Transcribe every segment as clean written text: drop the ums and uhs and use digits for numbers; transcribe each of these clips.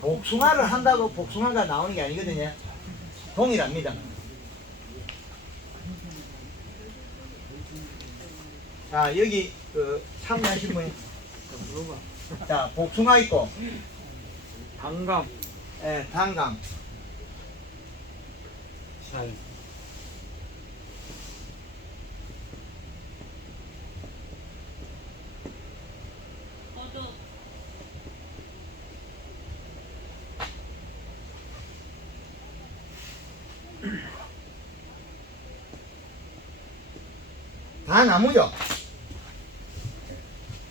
복숭아를 한다고 복숭아가 나오는 게 아니거든요. 동일합니다. 자, 여기 참여하신 분이 자, 복숭아 있고 단감. 예, 단감. 잘. 다 나무죠.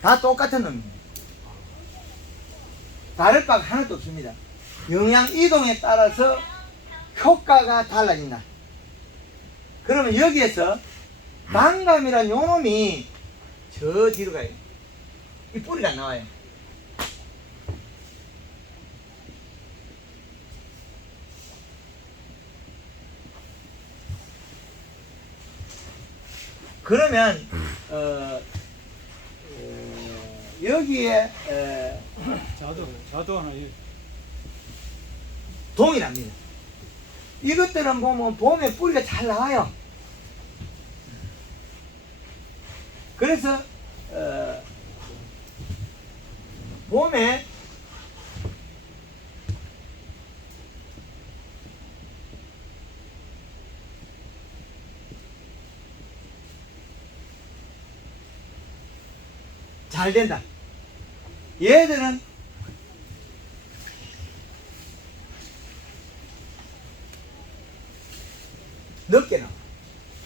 다 똑같은 놈입니다. 다를 바가 하나도 없습니다. 영양 이동에 따라서 효과가 달라진다. 그러면 여기에서 단감이란 요 놈이 저 뒤로 가요. 이 뿌리가 안 나와요. 그러면 여기에 자도 하나. 동일합니다. 이것들은 보면 봄에 뿌리가 잘 나와요. 그래서 봄에 잘 된다. 얘들은 늦게 나와.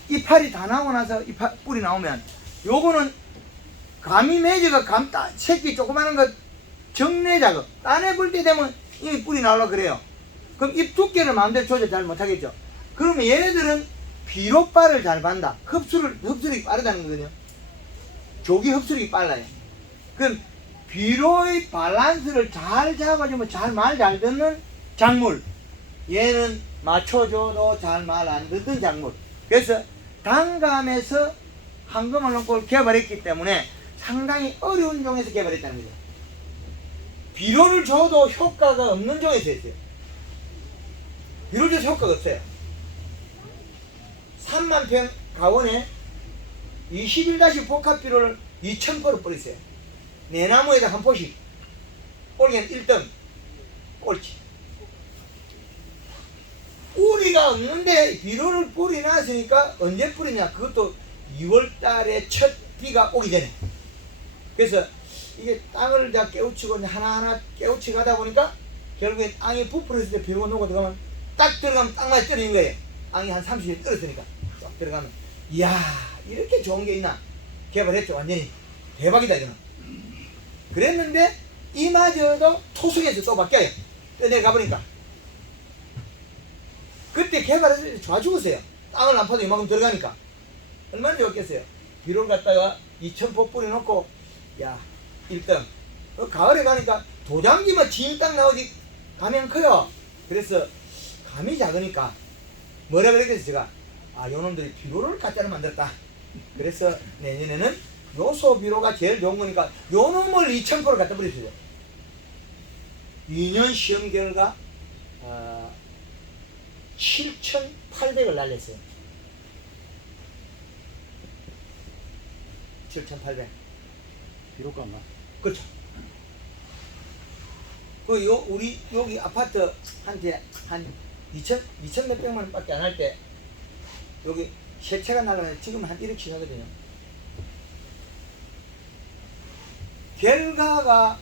이파리 다 나오고 나서 뿌리 나오면 요거는 감이 매저가 새끼 조그마한 거 정례 작업 따내볼 때 되면 이 뿌리 나오려고 그래요. 그럼 잎 두께를 마음대로 조절 잘 못하겠죠. 그러면 얘네들은 비료빨을 잘 받는다. 흡수력이 빠르다는 거거든요. 조기 흡수력이 빨라요. 그럼 비료의 밸런스를 잘 잡아주면 말 잘 듣는 작물. 얘는 맞춰줘도 잘 말 안 듣는 작물. 그래서 단감에서 황금알롱골을 개발했기 때문에 상당히 어려운 종에서 개발했다는 거죠. 비료를 줘도 효과가 없는 종에서 했어요. 비료를 줘서 효과가 없어요. 3만 평 가원에 21다시 복합 비료를 2,000포를 뿌렸어요. 네 나무에다 한 포씩. 올해는 1등 꼴찌. 뿌리가 없는데 비료를 뿌려놨으니까 언제 뿌리냐? 그것도 2월달에 첫 비가 오기 전에. 그래서 이게 땅을 다 깨우치고 하나하나 깨우치 가다 보니까 결국에 땅이 부풀었을 때 비료가 녹아 들어가면 딱 들어가면 땅마에 떨어진 거예요. 땅이 한 30일 떨어지니까 딱 들어가면 이야 이렇게 좋은 게 있나? 개발했죠. 완전히 대박이다 이거는. 그랬는데 이마저도 토속에서 또 바뀌어요. 내려가 보니까 그때 개발했을 때 좋아 죽었어요. 땅을 안 파도 이만큼 들어가니까 얼마나 좋겠어요. 비료를 갖다가 2,000포 뿌려놓고 야 1등 가을에 가니까 도장기만 진 땅 나오지 감이 커요. 그래서 감이 작으니까 뭐라 그랬겠어요. 제가 요놈들이 비료를 가짜로 만들었다. 그래서 내년에는 요소 비료가 제일 좋은 거니까 요놈을 2,000포를 갖다 버렸어요. 2년 시험 결과 7,800을 날렸어요. 7,800. 비료가 안 나. 그렇죠. 우리 여기 아파트한테 한 2천 몇백만 원밖에 안 할 때 여기 세채가 날라가는데 지금 한 1억씩 하거든요. 결과가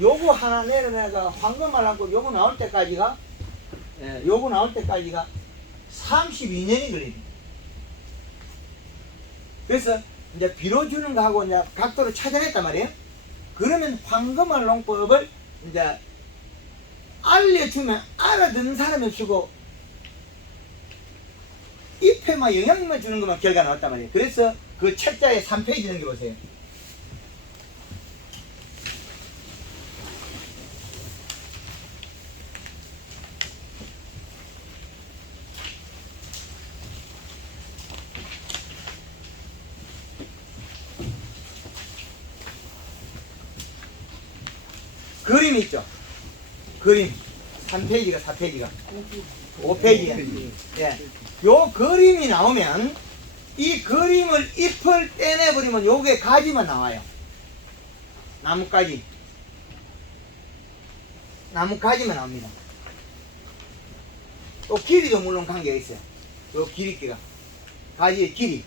요거 하나 내려내가 황금알랑골 요거 나올 때까지가 요거 나올 때까지가 32년이 걸립니다. 그래서 이제 비료 주는 거하고 이제 각도를 찾아냈단 말이에요. 그러면 황금알 농법을 이제 알려주면 알아듣는 사람이 없고 잎에만 영양만 주는 것만 결과 나왔단 말이에요. 그래서 그 책자에 3페이지 넘겨보세요. 그림 있죠. 그림 3페이지가 4페이지가 5페이지야. 예. 요 그림이 나오면 이 그림을 잎을 떼내버리면 요게 가지만 나와요. 나뭇가지. 나뭇가지만 나옵니다. 또 길이도 물론 관계가 있어요. 요 길이끼가. 가지의 길이.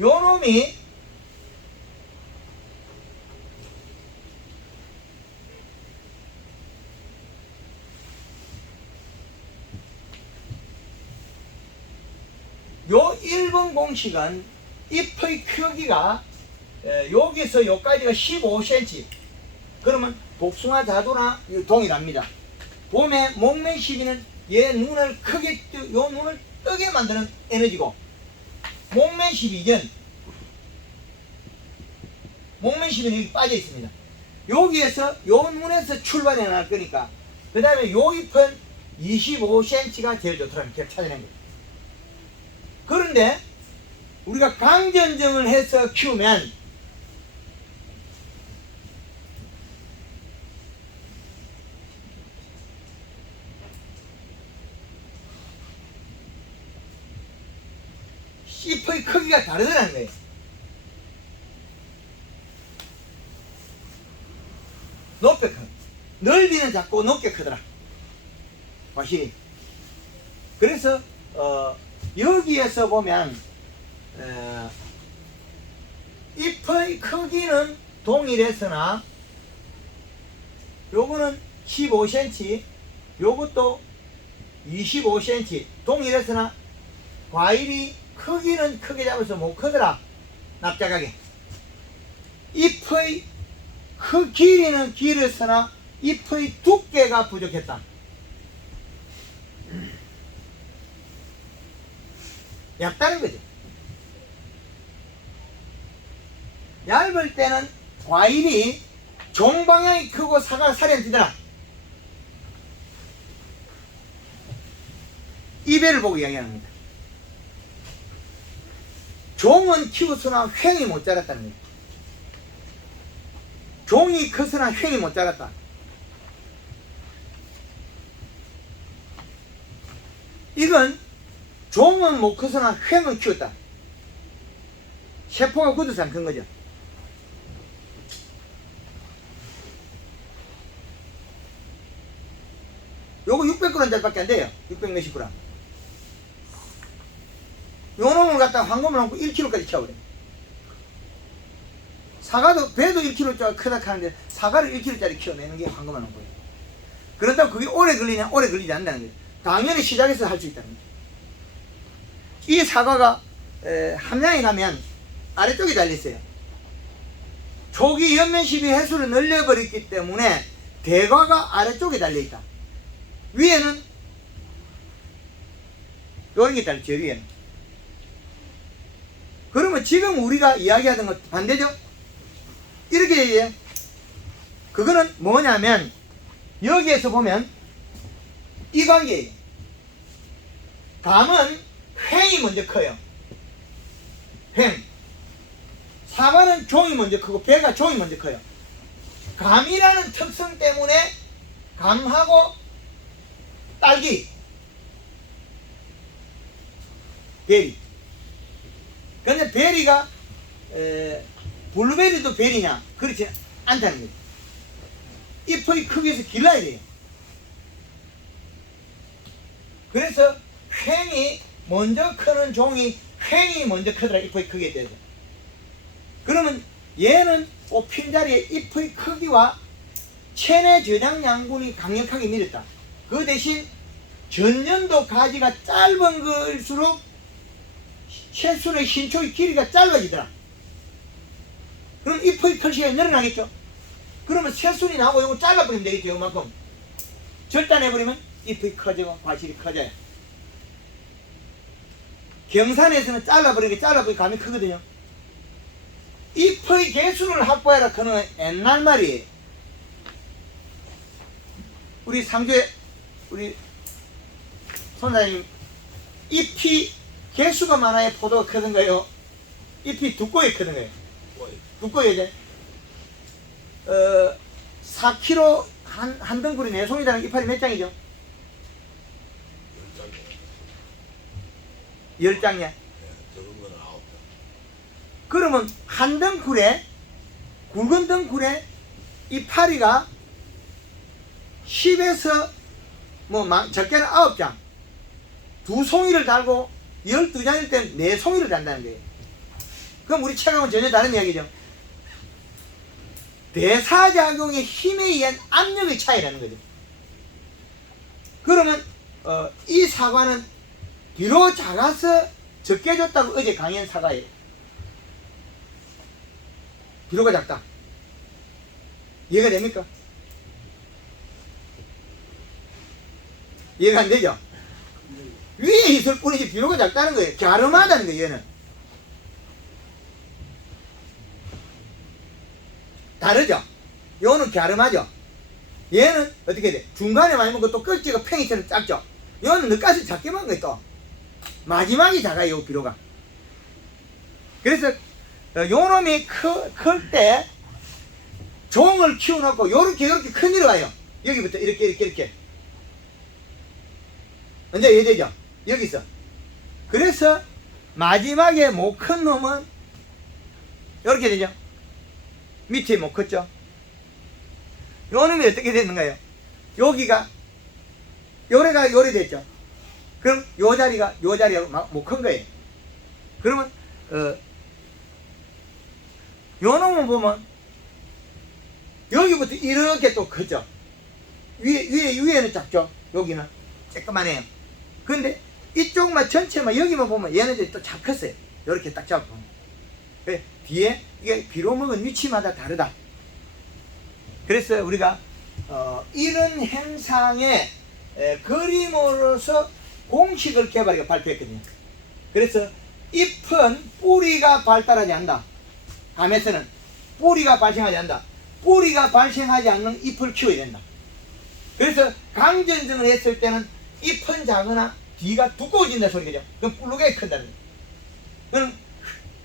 요 놈이 요 1번 공식은 잎의 크기가 여기서 여기까지가 15cm. 그러면 복숭아 자두나 동일합니다. 봄에 목매 시비는 얘 눈을 크게 요 눈을 뜨게 만드는 에너지고, 목매 시비는 여기 빠져 있습니다. 여기에서 요 눈에서 출발해 나갈 거니까 그 다음에 요 잎은 25cm가 제일 좋더라는 걸 찾아낸 거예요. 그런데 우리가 강전정을 해서 키우면 잎의 크기가 다르다는 거예요. 높게 커. 넓이는 작고 높게 크더라. 확실히. 그래서 여기에서 보면 잎의 크기는 동일했으나 요거는 15cm, 요것도 25cm 동일했으나 과일이 크기는 크게 잡아서 못 크더라. 납작하게. 잎의 길이는 길었으나 잎의 두께가 부족했다. 얇다는 거죠. 얇을 때는 과일이 종 방향이 크고 사과가 살이 안 찌더라. 이 배를 보고 이야기하는 겁니다. 종은 키웠으나 횡이 못 자랐다는 거예요. 종이 컸으나 횡이 못 자랐다. 이건 종은 못 컸으나 횡은 키웠다. 세포가 굳어서 안 큰 거죠. 요거 600g 밖에 안 돼요. 600 몇십 g. 요 놈을 갖다가 황금을 넣고 1kg까지 키워버려요. 사과도, 배도 1kg짜리 크다 하는데 사과를 1kg짜리 키워내는 게 황금을 넣은 거예요. 그렇다고 그게 오래 걸리냐? 오래 걸리지 않는다는 거예요. 당연히 시작해서 할 수 있다는 거예요. 이 사과가 함량에 가면 아래쪽에 달려있어요. 초기 연면시비 해수를 늘려버렸기 때문에 대과가 아래쪽에 달려있다. 위에는 요런 게 달려, 저 위에는. 그러면 지금 우리가 이야기하던 것 반대죠? 이렇게 얘기해. 그거는 뭐냐면 여기에서 보면 이 관계예요. 감은 횡이 먼저 커요. 횡. 사과는 종이 먼저 크고 배가 종이 먼저 커요. 감이라는 특성 때문에 감하고 딸기, 베리. 근데 베리가 블루베리도 베리냐? 그렇지 않다는 거예요. 잎의 크기에서 길러야 돼요. 그래서 횡이 먼저 크는 종이 횡이 먼저 크더라. 잎의 크기에 대해서. 그러면 얘는 꽃핀 자리에 잎의 크기와 체내 저장 양분이 강력하게 밀었다. 그 대신 전년도 가지가 짧은 걸수록 새순의 신초의 길이가 짧아지더라. 그럼 잎의 크기가 늘어나겠죠. 그러면 새순이 나오고 이거 잘라버리면 되겠죠. 이만큼 절단해버리면 잎이 커지고 과실이 커져요. 경산에서는 잘라버리니까 감이 크거든요. 잎의 개수를 확보해라. 그는 옛날 말이에요. 우리 상주에 우리 선사님, 잎이 개수가 많아야 포도가 크던가요? 잎이 두꺼이 크던가요? 두꺼워야 돼. 4kg 한 덩굴이 4송이라는 이파리 몇 장이죠? 10장이야. 네, 적은 거는 9장. 그러면 한 덩굴에, 굵은 덩굴에 이파리가 10에서 적게는 9장, 2송이를 달고 12장일 때는 4송이를 단다는 거예요. 그럼 우리 책하고는 전혀 다른 이야기죠. 대사작용의 힘에 의한 압력의 차이라는 거죠. 그러면 이 사과는 비록 작아서 적게 줬다고 어제 강의한 사과예요. 비로가 작다. 이해가 됩니까? 이해가 안 되죠? 위에 있을 뿐이지 비로가 작다는 거예요. 갸름하다는 거예요. 얘는 다르죠? 요는 갸름하죠? 얘는 어떻게 돼? 중간에 많이 먹고 또 껍질가 팽이처럼 작죠? 요는 늦가시 작게 먹은 거예요. 또 마지막이 작아요. 비로가. 그래서 요 놈이 클 때 종을 키워놓고 요렇게 큰 일이 와요. 여기부터 이렇게 언제 이해되죠? 여기서. 그래서 마지막에 못 큰 놈은 요렇게 되죠. 밑에 못 컸죠. 요 놈이 어떻게 됐는가요? 여기가 요래가 요래 됐죠. 그럼 요 자리가 못 큰 거예요. 그러면 요 놈은 보면 여기부터 이렇게 또 크죠. 위에는 작죠. 여기는 쬐끄만해요. 근데 이쪽만 전체만 여기만 보면 얘네들이 또 잘 컸어요. 이렇게 딱 잡아보면. 뒤에 이게 비로 먹은 위치마다 다르다. 그래서 우리가 이런 현상의 그림으로서 공식을 발표했거든요. 그래서 잎은 뿌리가 발달하지 않는다. 감에서는 뿌리가 발생하지 않는다. 뿌리가 발생하지 않는 잎을 키워야 된다. 그래서 강전증을 했을 때는 잎은 작으나 뒤가 두꺼워진다 소리죠. 그럼 뿔룩하게 큰다는 거예요. 그럼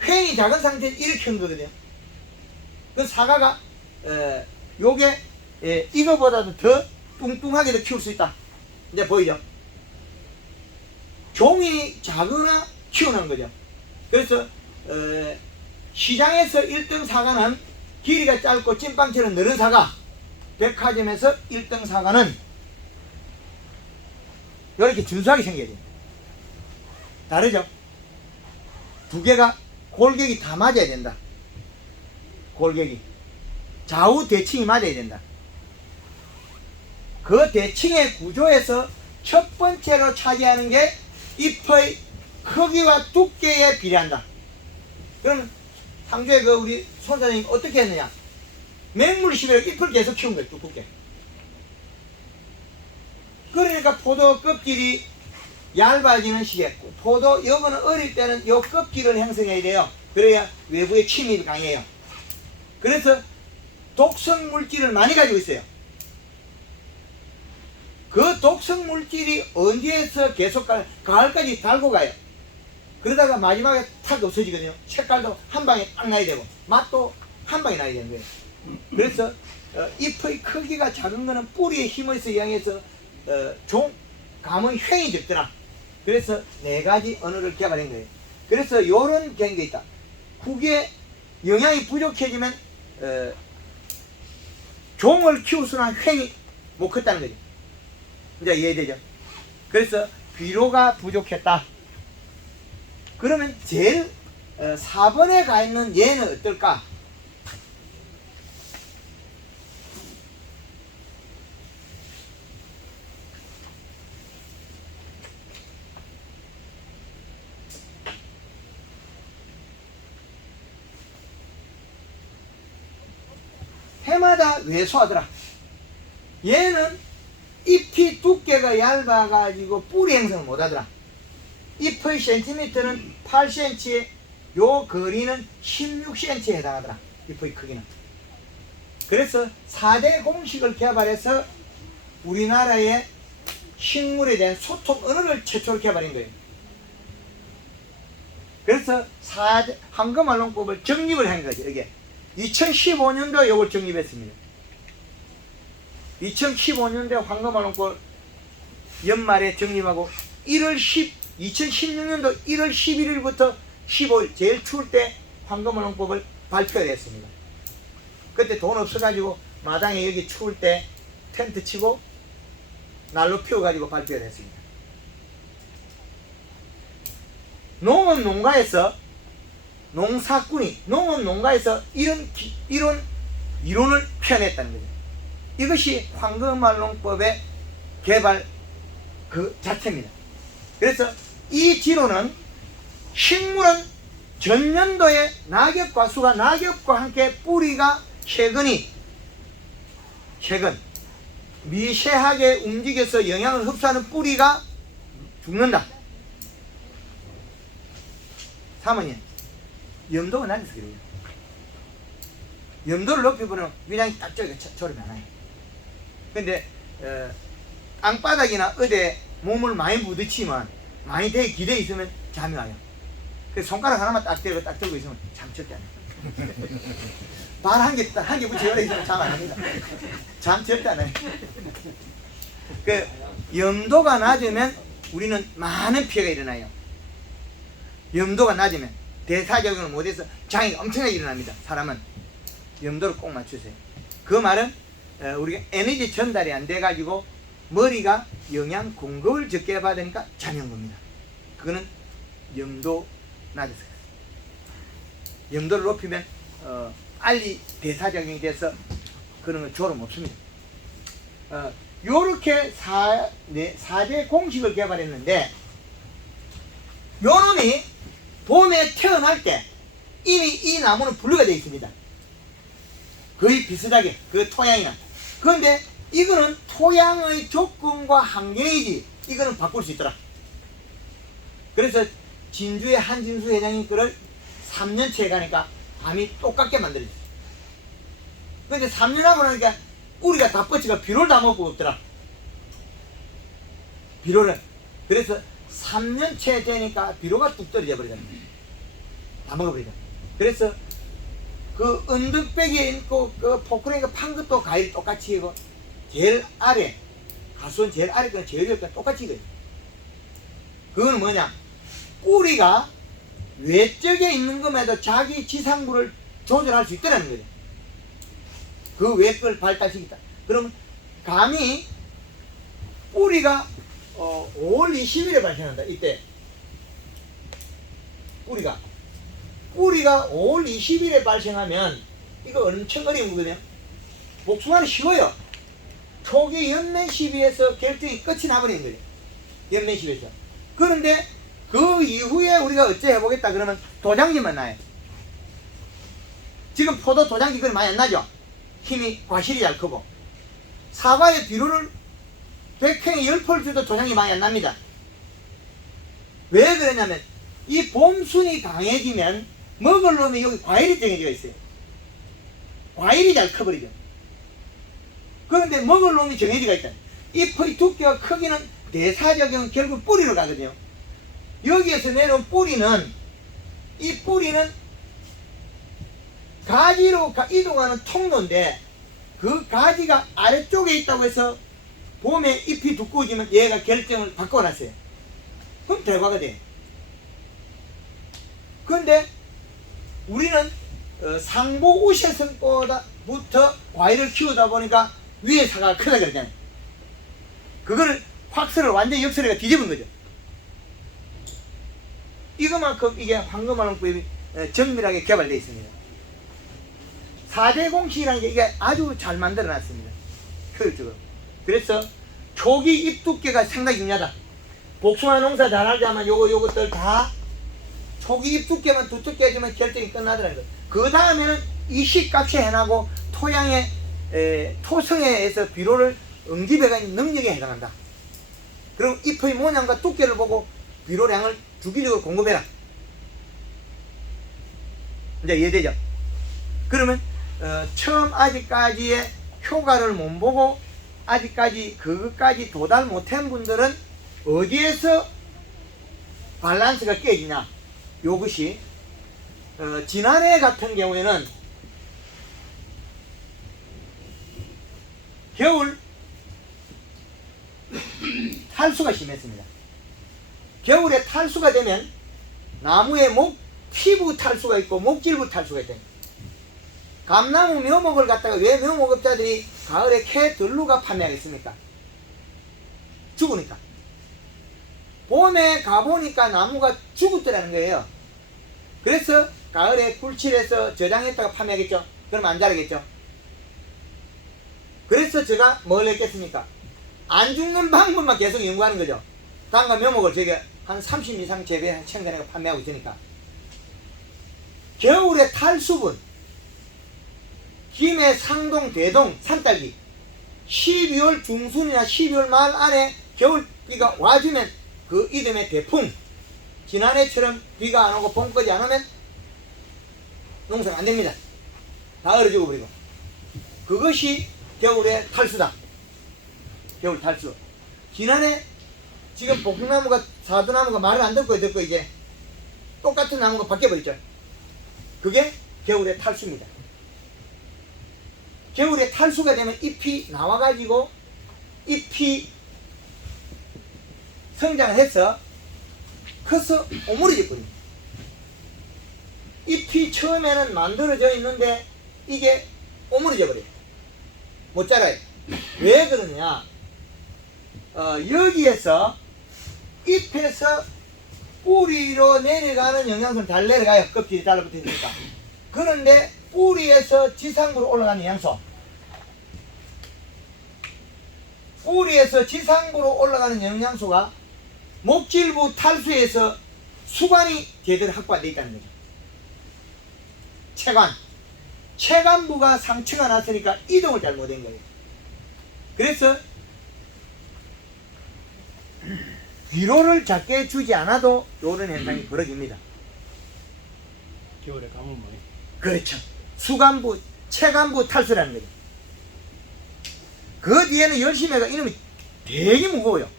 횡이 작은 상태에서 이렇게 큰 거거든요. 그 사과가 요게 이거보다도 더 뚱뚱하게 더 키울 수 있다. 이제 보이죠? 종이 작으나 키우는 거죠. 그래서 시장에서 1등 사과는 길이가 짧고 찐빵처럼 늘은 사과, 백화점에서 1등 사과는 이렇게 준수하게 생겨야 돼요. 다르죠? 두 개가 골격이 다 맞아야 된다. 골격이 좌우 대칭이 맞아야 된다. 그 대칭의 구조에서 첫 번째로 차지하는 게 잎의 크기와 두께에 비례한다. 그럼 상주에 우리 손사장님 어떻게 했느냐? 맹물 심으려고 잎을 계속 키운 거예요. 두껍게. 그러니까 포도 껍질이 얇아지는 시기에 포도 요거는 어릴 때는 요 껍질을 형성해야 돼요. 그래야 외부의 침입이 강해요. 그래서 독성 물질을 많이 가지고 있어요. 그 독성 물질이 언제에서 계속 가을까지 달고 가요. 그러다가 마지막에 탁 없어지거든요. 색깔도 한 방에 딱 나야 되고 맛도 한 방에 나야 되는 거예요. 그래서 잎의 크기가 작은 거는 뿌리의 힘에서 이용해서 감의 횡이 적더라. 그래서 4가지 언어를 개발한 거예요. 그래서 요런 경우가 있다. 국에 영양이 부족해지면 종을 키우으나 횡이 못 컸다는 거죠. 이제 이해되죠? 그래서 비료가 부족했다. 그러면 제일 4번에 가 있는 얘는 어떨까? 해마다 왜소하더라. 얘는 잎이 두께가 얇아가지고 뿌리 형성을 못하더라. 잎의 센티미터는 8cm에 요 거리는 16cm에 해당하더라. 잎의 크기는. 그래서 4대 공식을 개발해서 우리나라의 식물에 대한 소통 언어를 최초로 개발한 거예요. 그래서 황금알롱법을 정립을 한 거죠. 이게 2015년도에 이걸 정립했습니다. 2015년도에 황금알롱법 연말에 정립하고 2016년도 1월 11일부터 15일 제일 추울 때 황금알롱법을 발표했습니다. 그때 돈 없어가지고 마당에 여기 추울 때 텐트 치고 난로 피워가지고 발표를 했습니다. 농업농가에서 농사꾼이 농업농가에서 이런 이론을 펴냈다는 거죠. 이것이 황금알롱법의 개발 그 자체입니다. 그래서 이 지론은 식물은 전년도에 낙엽과 수가 낙엽과 함께 뿌리가 최근 미세하게 움직여서 영양을 흡수하는 뿌리가 죽는다. 사모님, 염도가 낮아서 그래요. 염도를 높여보면 위장이 딱 저리 많아요. 근데 땅바닥이나 어디에 몸을 많이 부딪히면 많이 되게 기대어 있으면 잠이 와요. 그래서 손가락 하나만 딱 들고 있으면 잠 절대 안 해요. 발 한 개 붙여 열어 있으면 잠 안 합니다. 잠 절대 안 해요. 그 염도가 낮으면 우리는 많은 피해가 일어나요. 염도가 낮으면 대사작용을 못해서 장애가 엄청나게 일어납니다. 사람은 염도를 꼭 맞추세요. 그 말은 우리가 에너지 전달이 안 돼가지고 머리가 영양 공급을 적게 받으니까 잠이 온 겁니다. 그거는 염도 낮아서 그래요. 염도를 높이면 빨리 대사작용이 돼서 그런 건 졸음 없습니다. 요렇게 4대 공식을 개발했는데 요놈이 봄에 태어날 때 이미 이 나무는 분류가 되어 있습니다. 거의 비슷하게 그 토양이나. 그런데 이거는 토양의 조건과 환경이지 이거는 바꿀 수 있더라. 그래서 진주의 한진수 회장님 거를 3년치에 가니까 밤이 똑같게 만들어졌어요. 근데 3년 하고 나니까 뿌리가 다 뻗치가 비료를 다 먹고 없더라. 비료를. 그래서 3년째 되니까 비료가 뚝 떨어져 버리잖아요. 다 먹어버리잖아. 그래서 그 언덕배기에 있고 그 포크레인가 판 것도 과일이 똑같이 이고 제일 아래 가수원 제일 아래 거는 제일 위에 거는 똑같이 이거예요. 그건 뭐냐? 뿌리가 외적에 있는 것마다 자기 지상부를 조절할 수 있다는 거죠. 그 외 걸 발달시켰다. 그러면 감히 뿌리가 5월 20일에 발생한다. 이때 뿌리가 5월 20일에 발생하면 이거 엄청 어려운 거거든요. 복숭아는 쉬워요. 초기 연면 시비에서 결정이 끝이 나버리는 거예요. 연면 시비에서. 그런데 그 이후에 우리가 어째 해보겠다 그러면 도장지만 나요. 지금 포도 도장지 그리 많이 안 나죠. 힘이 과실이 잘 크고. 사과의 비료를 100팽에 10포를 줘도 도장이 많이 안 납니다. 왜 그러냐면 이 봄순이 강해지면 먹을 놈이 여기 과일이 정해져 있어요. 과일이 잘 커버리죠. 그런데 먹을 놈이 정해져 있다. 잎의 두께와 크기는 대사작용은 결국 뿌리로 가거든요. 여기에서 내려온 뿌리는 이 뿌리는 가지로 이동하는 통로인데 그 가지가 아래쪽에 있다고 해서 봄에 잎이 두꺼워지면 얘가 결정을 바꿔놨어요. 그럼 대과가 돼. 그런데 우리는 상보 우세선보다부터 과일을 키우다 보니까 위에 사과가 크다 그러잖아요. 그거를 확설을 완전히 역설이가 뒤집은 거죠. 이거만큼 이게 황금알롱법이 정밀하게 개발되어 있습니다. 4대 공식이라는 게 이게 아주 잘 만들어 놨습니다. 효율적으로. 그래서 초기 잎 두께가 상당히 중요하다. 복숭아 농사 잘하자면 요것들 다 초기 잎 두께만 두껍게 해주면 결정이 끝나더라는 거예요. 그 다음에는 이식값이 해나고 토양의 토성에서 비료를 응집해가 있는 능력에 해당한다. 그럼 잎의 모양과 두께를 보고 비료량을 주기적으로 공급해라. 이제 이해되죠? 그러면 처음 아직까지의 효과를 못 보고 아직까지 그것까지 도달 못한 분들은 어디에서 밸런스가 깨지냐? 요것이 지난해 같은 경우에는 겨울 탈수가 심했습니다. 겨울에 탈수가 되면 나무의 피부 탈수가 있고 목질부 탈수가 있다. 감나무 묘목을 갖다가 왜 묘목업자들이 가을에 캐 들루가 판매하겠습니까? 죽으니까. 봄에 가보니까 나무가 죽었더라는 거예요. 그래서 가을에 굴칠해서 저장했다가 판매하겠죠. 그럼 안 자라겠죠. 그래서 제가 뭘 했겠습니까? 안 죽는 방법만 계속 연구하는 거죠. 단과 묘목을 저게 한 30 이상 재배 청년회가 판매하고 있으니까. 겨울에 탈수분, 김해, 상동, 대동, 산딸기 12월 중순이나 12월 말 안에 겨울비가 와주면 그 이듬해 대풍, 지난해처럼 비가 안 오고 봄까지 안 오면 농사가 안 됩니다. 다 얼어 죽어버리고. 그것이 겨울의 탈수다. 겨울 탈수. 지난해 지금 복숭나무가 사두나무가 말을 안 듣고 이제 똑같은 나무가 바뀌어버렸죠. 그게 겨울의 탈수입니다. 겨울에 탈수가 되면 잎이 나와가지고 잎이 성장을 해서 커서 오므려졌거든요. 잎이 처음에는 만들어져 있는데 이게 오므려져 버려요. 못 자라요. 왜 그러냐? 여기에서 잎에서 뿌리로 내려가는 영양소는 잘 내려가요. 껍질이 달라붙어 있으니까. 그런데 뿌리에서 지상부로 올라가는 영양소, 뿌리에서 지상부로 올라가는 영양소가 목질부 탈수에서 수관이 제대로 확보 안 되어 있다는 거죠. 체관부가 상처가 났으니까 이동을 잘 못한 거예요. 그래서 위로를 작게 주지 않아도 이런 현상이 벌어집니다. 겨울에 가면 뭐해? 그렇죠. 수관부, 체관부 탈수라는 거죠. 그 뒤에는 열심히 해가 이놈이 되게 무거워요.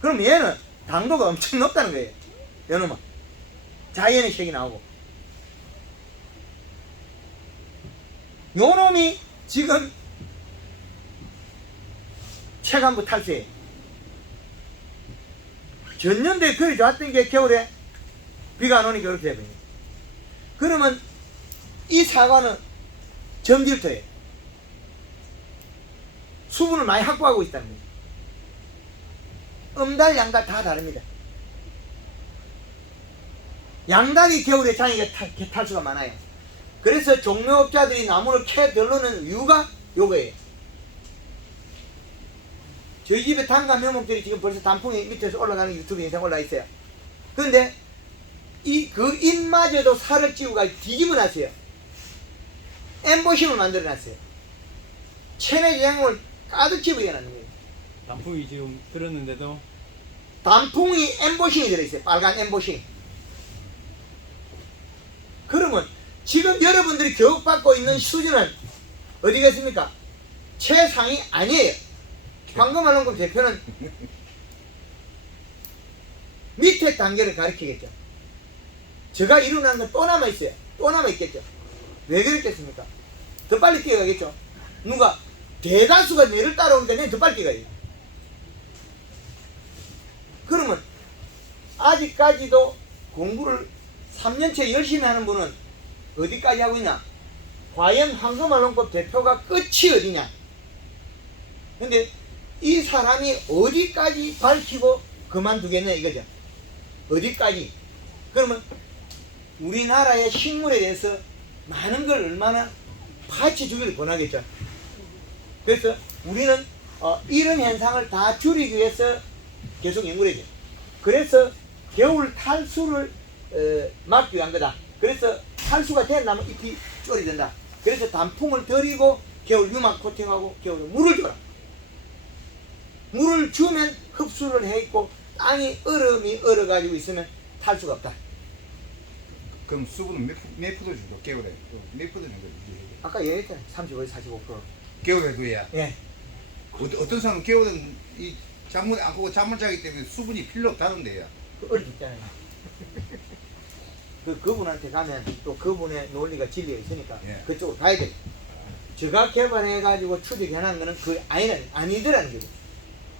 그럼 얘는 당도가 엄청 높다는 거예요. 요놈은 자연의 색이 나오고, 요놈이 지금 체관부 탈수예요. 전년도에 그리 좋았던 게 겨울에 비가 안 오니까 그렇게 해버려요. 그러면 이 사과는 점질토예요. 수분을 많이 확보하고 있다는 거죠. 음달, 양달 다 다릅니다. 양달이 겨울에 장애가 탈수가 많아요. 그래서 종묘업자들이 나무를 캐 들르는 이유가 요거예요. 저희 집에 단과 묘목들이 지금 벌써 단풍이 밑에서 올라가는 유튜브 영상 올라와 있어요. 그런데 그 잎마저도 살을 찌우고 뒤집어 놨어요. 엠보싱을 만들어 놨어요. 체내 제형을 가득 집어넣어 놨는 거예요. 단풍이 지금 들었는데도 단풍이 엠보싱이 들어있어요. 빨간 엠보싱. 그러면 지금 여러분들이 교육받고 있는 수준은 어디겠습니까? 최상이 아니에요. 황금알롱금 대표는 밑에 단계를 가리키겠죠. 제가 이루는 건 또 남아있어요. 또 남아있겠죠. 왜 그랬겠습니까? 더 빨리 뛰어가겠죠. 누가 대다수가 내를 따라오니까 내는 더 빨리 뛰어가요. 그러면 아직까지도 공부를 3년째 열심히 하는 분은 어디까지 하고 있냐? 과연 황금알롱금 대표가 끝이 어디냐? 근데 이 사람이 어디까지 밝히고 그만두겠냐 이거죠. 어디까지? 그러면 우리나라의 식물에 대해서 많은 걸 얼마나 파헤쳐 주기를 권하겠죠. 그래서 우리는 이런 현상을 다 줄이기 위해서 계속 연구를 해야죠. 그래서 겨울 탈수를 막기 위한 거다. 그래서 탈수가 된 나무 잎이 쪼리된다. 그래서 단풍을 들이고 겨울 유막 코팅하고 겨울에 물을 줘라. 물을 주면 흡수를 해 있고 땅이 얼음이 얼어가지고 있으면 탈수가 없다. 그럼 수분은 몇 프로 정도 겨울에 몇 프로 정도 유지해야 돼? 아까 얘기했잖아요. 35에서 45%. 겨울에도 해야. 예. 어떤 사람은 겨울은 이 잠을 안 끄고 잠을 자기 때문에 수분이 필요 없다는데요. 그 얼어 죽잖아요. 그분한테 가면 또 그분의 논리가 진리가 있으니까 예. 그쪽으로 가야 돼. 제가 개발해가지고 추적해놓은 거는 그 아니더라는 거죠.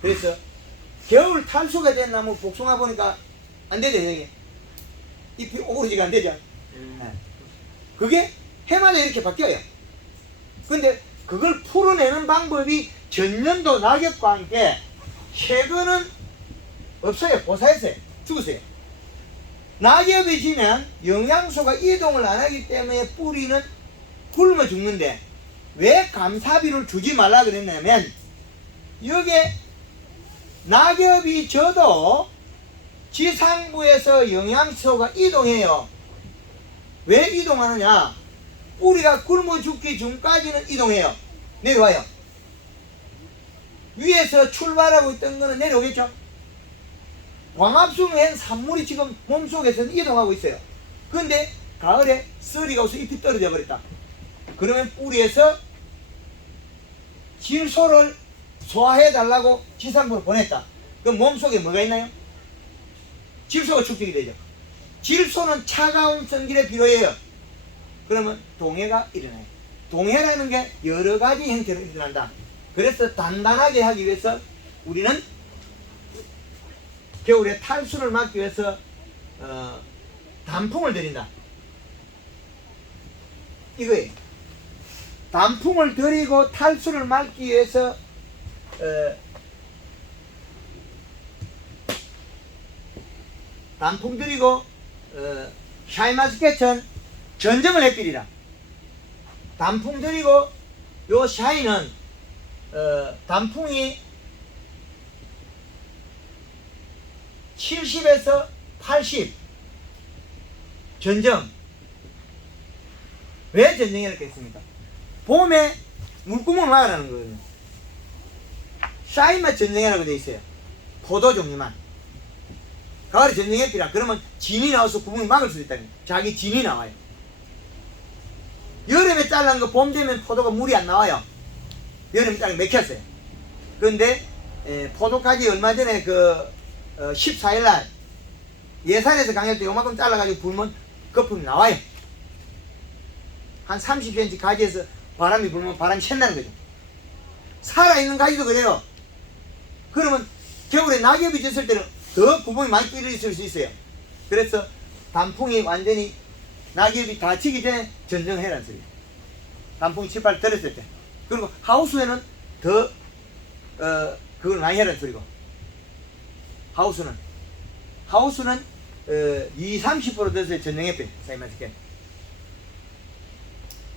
그래서 겨울 탈수가 된 나무 복숭아 보니까 안 되죠, 형님. 잎이 오그러지가 안 되죠. 네. 그게 해마다 이렇게 바뀌어요. 근데 그걸 풀어내는 방법이 전년도 낙엽과 함께 최근은 없어요. 고사했어요. 죽으세요. 낙엽이 지면 영양소가 이동을 안 하기 때문에 뿌리는 굶어 죽는데 왜 감사비를 주지 말라 그랬냐면 여기에 낙엽이 져도 지상부에서 영양소가 이동해요. 왜 이동하느냐? 뿌리가 굶어 죽기 전까지는 이동해요. 내려와요. 위에서 출발하고 있던 거는 내려오겠죠? 광합성한 산물이 지금 몸속에서는 이동하고 있어요. 근데 가을에 썰이가 없어 잎이 떨어져 버렸다. 그러면 뿌리에서 질소를 소화해 달라고 지상부로 보냈다. 그럼 몸속에 뭐가 있나요? 질소가 축적이 되죠. 질소는 차가운 성질에 필요해요. 그러면 동해가 일어나요. 동해라는 게 여러 가지 형태로 일어난다. 그래서 단단하게 하기 위해서 우리는 겨울에 탈수를 막기 위해서 단풍을 들인다. 이거예요. 단풍을 들이고 탈수를 막기 위해서 단풍 들이고 샤인마스켓은 전정을 해필이라. 단풍 들이고 요 샤인은 단풍이 70에서 80 전정. 왜 전정이라고 했습니까? 봄에 물구멍을 막으라는 거예요. 샤인만 전정이라고 되어 있어요. 포도 종류만. 가을에 전정했더라. 그러면 진이 나와서 구멍이 막을 수 있다는 거예요. 자기 진이 나와요. 여름에 잘란 거 봄 되면 포도가 물이 안 나와요. 여름에 잘라 맥혔어요. 그런데 포도까지 얼마 전에 14일날 예산에서 강할 때 요만큼 잘라가지고 불면 거품이 나와요. 한 30cm 가지에서 바람이 불면 바람이 샌다는 거죠. 살아있는 가지도 그래요. 그러면 겨울에 낙엽이 졌을 때는 더 구멍이 많이 뚫려 있을 수 있어요. 그래서 단풍이 완전히 낙엽이 다 지기 전에 전정해라는 소리예요. 단풍이 칠팔 들었을 때. 그리고 하우스에는 더 그걸 많이 해라는 소리고. 하우스는 20-30% 돼서 전정했대요. 사이마스켓.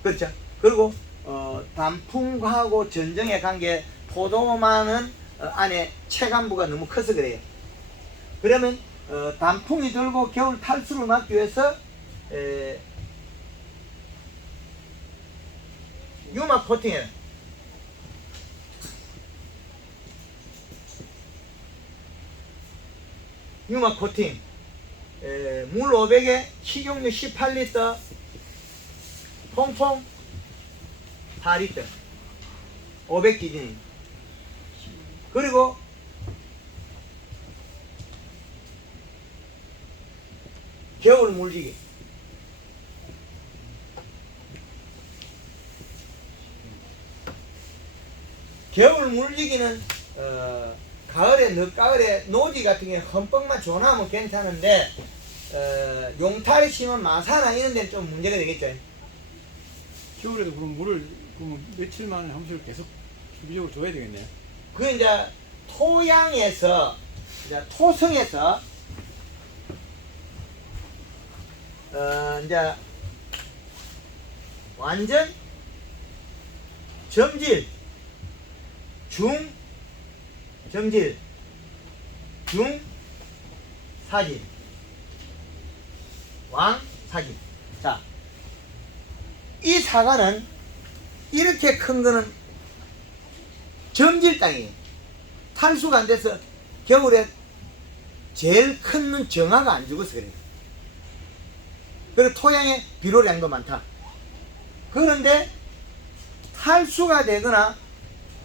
그렇죠. 그리고 단풍하고 전정의 관계, 포도만은 안에 체감부가 너무 커서 그래요. 그러면 단풍이 들고 겨울 탈수를 막기 위해서 유막 코팅해요. 유막 코팅. 물 500에 식용유 18리터, 통풍 4리터, 500 기준이. 그리고 겨울 물지기. 겨울 물지기는 가을에 늦가을에 노지 같은 경우에 흠뻑만 조나면 괜찮은데 용탈이 심한 마사나 이런 데는 좀 문제가 되겠죠. 겨울에도 그럼 물을 그러면 며칠 만에 한 번씩 계속 주기적으로 줘야 되겠네요. 그 이제 토양에서 이제 토성에서 이제 완전 점질 중 점질 중 사질 왕 사질. 자, 이 사과는 이렇게 큰 거는 점질 땅이에요. 탈수가 안 돼서 겨울에 제일 큰 정화가 안 죽어서 그래요. 그리고 토양에 비료량도 많다. 그런데 탈수가 되거나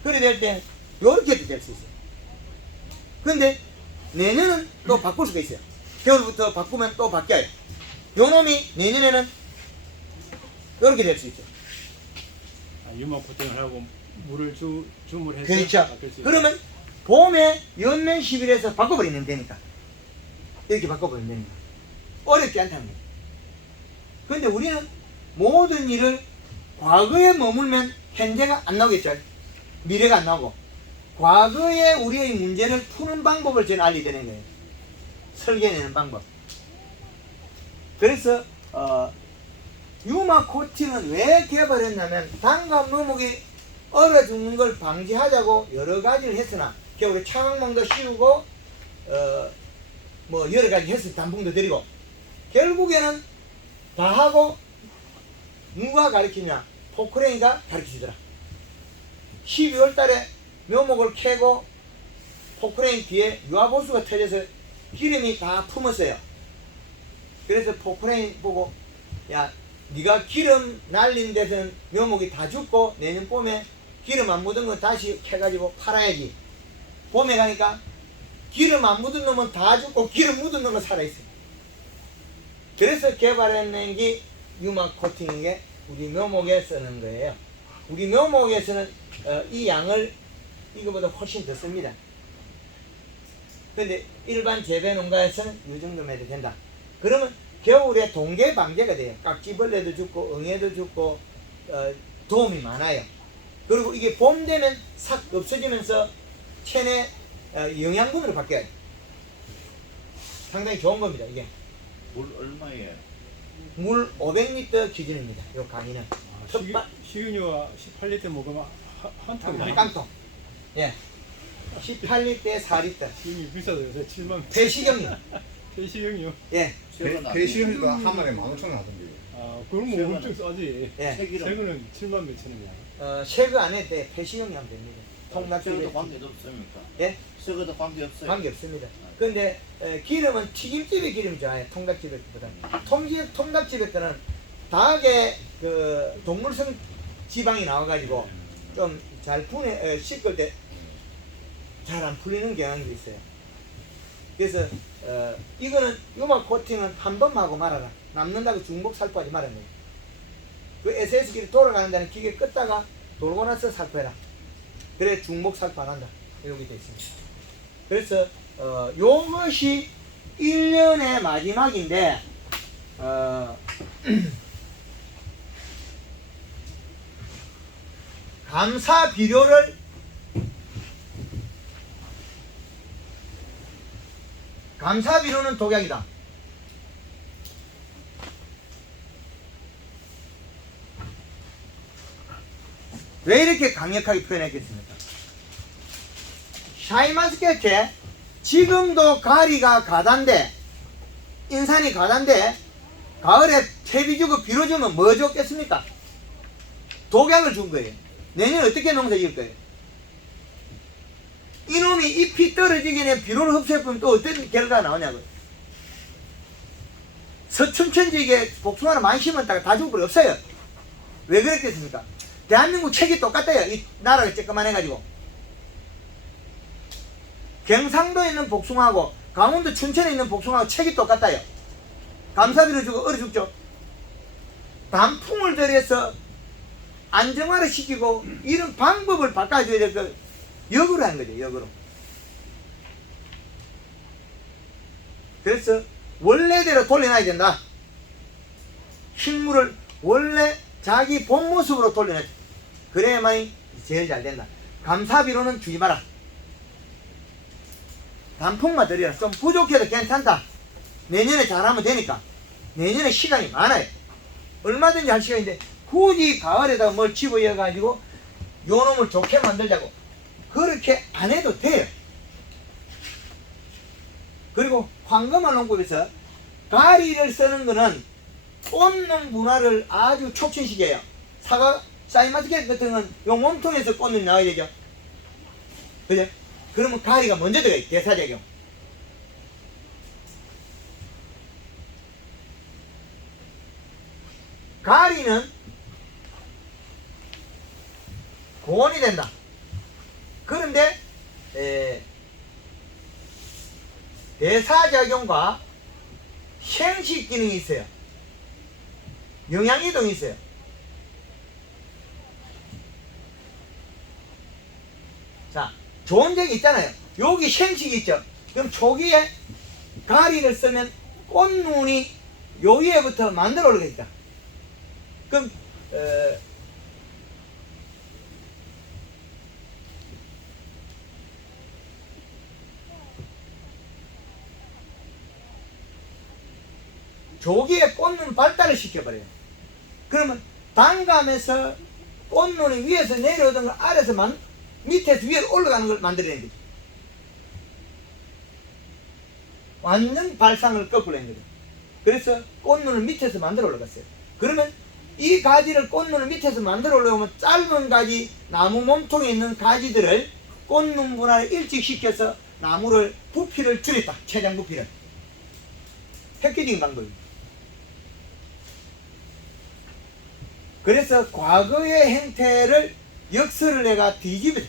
그래 될 때 요렇게도 될 수 있어요. 근데 내년은 또 바꿀 수가 있어요. 겨울부터 바꾸면 또 바뀌어요. 요 놈이 내년에는 요렇게 될 수 있죠. 유막 코팅을 하고 물을 줌을 해서. 그렇죠. 그렇지. 그러면 봄에 연면 10일에서 바꿔버리면 되니까. 이렇게 바꿔버리면 되니까. 어렵지 않다는 거예요. 그런데 우리는 모든 일을 과거에 머물면 현재가 안 나오겠죠. 미래가 안 나오고. 과거에 우리의 문제를 푸는 방법을 저는 알려드리는 거예요. 설계내는 방법. 그래서 유마 코팅은 왜 개발했냐면 단감 묘목이 얼어 죽는 걸 방지하자고 여러 가지를 했으나 겨울에 차광망도 씌우고 뭐 여러 가지 했을 단풍도 드리고 결국에는 다 하고 누가 가르치냐? 포크레인가 가르치더라. 12월 달에 묘목을 캐고 포크레인 뒤에 유화보수가 터져서 기름이 다 품었어요. 그래서 포크레인 보고 야 네가 기름 날린 데서는 묘목이 다 죽고 내년 봄에 기름 안 묻은 거 다시 캐가지고 팔아야지. 봄에 가니까 기름 안 묻은 놈은 다 죽고 기름 묻은 놈은 살아있어요. 그래서 개발해낸 게 유막 코팅에 우리 묘목에 쓰는 거예요. 우리 묘목에서는 이 양을 이거보다 훨씬 더 씁니다. 근데 일반 재배 농가에서는 이 정도면 해도 된다. 그러면 겨울에 동계 방제가 돼요. 깍지벌레도 죽고 응애도 죽고 도움이 많아요. 그리고 이게 봄 되면 싹 없어지면서 체내 영양분으로 바뀌어요. 상당히 좋은 겁니다. 이게 물 얼마예요? 물 500리터 기준입니다. 요 강의는 식용유가 18리터 먹으면 한 통이네. 깡통. 예. 18리터에 4리터. 식용유 비싸서 요새 7만. 폐식용유. 폐식용유. 예. 배시험도 한 마리에 15,000원 하던데요. 아, 그럼 뭐 엄청 싸지. 예. 세금은 7만 몇천 원이야. 쉐그 안 해도 돼. 폐식용유 하면 됩니다. 통납집에. 쇠고도 관계도 없습니까? 예? 쇠고도 관계 없어요. 관계 없습니다. 그런데 기름은 튀김집의 기름이 좋아요. 통닭집의 것보다. 통닭집의 거는 닭의 그 동물성 지방이 나와가지고 좀 잘 씻을 때 잘 안 풀리는 경향도 있어요. 그래서 이거는 유막 코팅은 한 번만 하고 말아라. 남는다고 중복 살포하지 말아야 돼요. 그 SS기를 돌아가는 기계 끄다가 돌고 나서 살포해라. 그래 중복 살포 안 한다. 여기 되어 있습니다. 그래서 요것이 1년의 마지막인데 감사 비료를 감사 비료는 독약이다. 왜 이렇게 강력하게 표현했겠습니까? 샤인마스켓에 지금도 가리가 가단데 인산이 가단데 가을에 퇴비 주고 비료 주면 뭐 줬겠습니까? 독약을 준 거예요. 내년 어떻게 농사 지을 거예요? 이놈이 잎이 떨어지기 전에 비료를 흡수해보면 또 어떤 결과가 나오냐고요. 서춘천지에 복숭아를 많이 심었다가 다 죽을 거 없어요. 왜 그랬겠습니까? 대한민국 책이 똑같아요. 이 나라가 쬐끄만 해가지고. 경상도에 있는 복숭아하고 강원도 춘천에 있는 복숭아하고 책이 똑같아요. 감사비를 주고 얼어 죽죠. 단풍을 들여서 안정화를 시키고 이런 방법을 바꿔줘야 될 거 역으로 하는 거죠. 역으로. 그래서 원래대로 돌려놔야 된다. 식물을 원래 자기 본 모습으로 돌려놔야 돼. 그래야만이 제일 잘 된다. 감사비로는 주지 마라. 단풍만 드려라. 좀 부족해도 괜찮다. 내년에 잘하면 되니까. 내년에 시간이 많아요. 얼마든지 할 시간인데 굳이 가을에다 뭘 집어여가지고 요 놈을 좋게 만들자고 그렇게 안 해도 돼요. 그리고 황금알 농법에서 가리를 쓰는 거는 꽂는 문화를 아주 촉진시켜요. 사과 사이마스켓 같은 건 요 몸통에서 꽂는 나와야 되죠. 그죠? 그러면 가리가 먼저 들어가요. 대사작용. 가리는 고온이 된다. 그런데 대사작용과 생식 기능이 있어요. 영양이동이 있어요. 자, 좋은 점이 있잖아요. 여기 생식이 있죠. 그럼 초기에 가리를 쓰면 꽃눈이 요 위에부터 만들어 오르겠다. 그럼 조기에 꽃눈 발달을 시켜버려요. 그러면 단감에서 꽃눈이 위에서 내려오던 걸 아래에서 밑에서 위로 올라가는 걸 만들어내는 거죠. 완전 발상을 거꾸로 한 거죠. 그래서 꽃눈을 밑에서 만들어 올라갔어요. 그러면 이 가지를 꽃눈을 밑에서 만들어 올라오면 짧은 가지, 나무 몸통에 있는 가지들을 꽃눈 분할을 일찍 시켜서 나무를 부피를 줄였다. 최장 부피를. 획기적인 방법입니다. 그래서 과거의 행태를 역설을 내가 뒤집어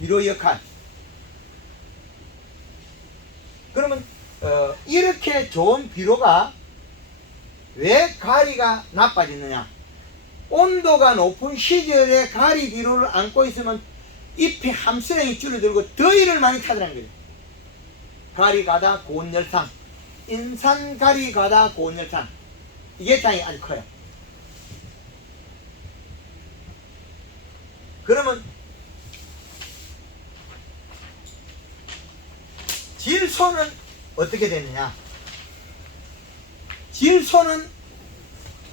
비료 역할. 그러면 이렇게 좋은 비료가 왜 가리가 나빠지느냐? 온도가 높은 시절에 가리 비료를 안고 있으면 잎의 함수량이 줄어들고 더위를 많이 타더라는 거예요. 가리 가다 고온열산, 인산 가리 가다 고온열산, 이게 장이 아주 커요. 그러면 질소는 어떻게 되느냐? 질소는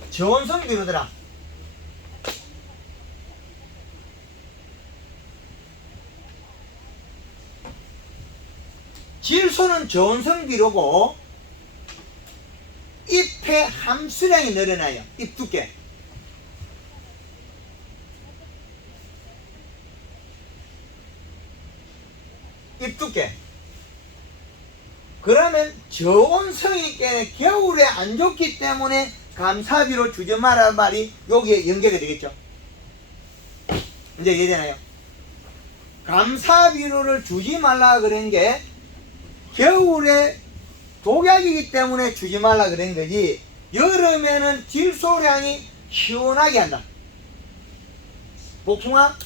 저온성 비료더라. 질소는 저온성 비료고 잎의 함수량이 늘어나요. 잎 두께. 잎 두께. 그러면 저온성이 있게 겨울에 안 좋기 때문에 감사비로 주지 마라 말이 여기에 연결이 되겠죠. 이제 이해되나요? 감사비료를 주지 말라 그런 게 겨울에 독약이기 때문에 주지 말라 그런 거지, 여름에는 질소량이 시원하게 한다. 복숭아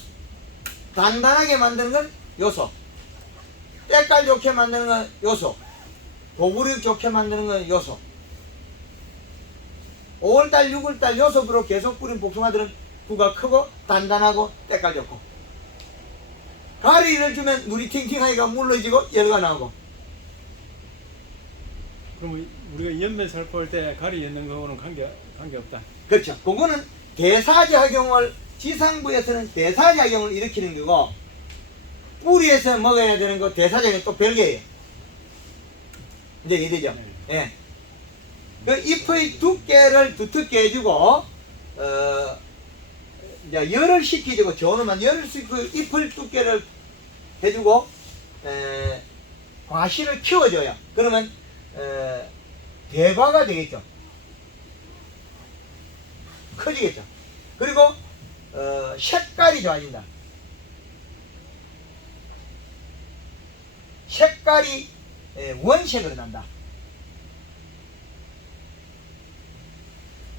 단단하게 만드는 건 요소, 때깔 좋게 만드는 건 요소, 보구력 좋게 만드는 건 요소. 5월달 6월달 요소비로 계속 뿌린 복숭아들은 부가 크고 단단하고 때깔 좋고, 가리를 주면 물이 팅팅하니까 물러지고 열가 나오고. 그러면 우리가 연면 살포할 때 가리 엮는 거하고는 관계 없다. 그렇죠. 그거는 대사작용을, 지상부에서는 대사작용을 일으키는 거고, 뿌리에서 먹어야 되는 거 대사작용이 또 별개예요. 이제 이해되죠? 네. 예. 그 잎의 두께를 두텁게 해주고, 이제 열을 식히고, 저온만 열을 식히고, 잎의 두께를 해주고, 과실을 키워줘요. 그러면, 대과가 되겠죠. 커지겠죠. 그리고, 색깔이 좋아진다. 색깔이 원색으로 난다.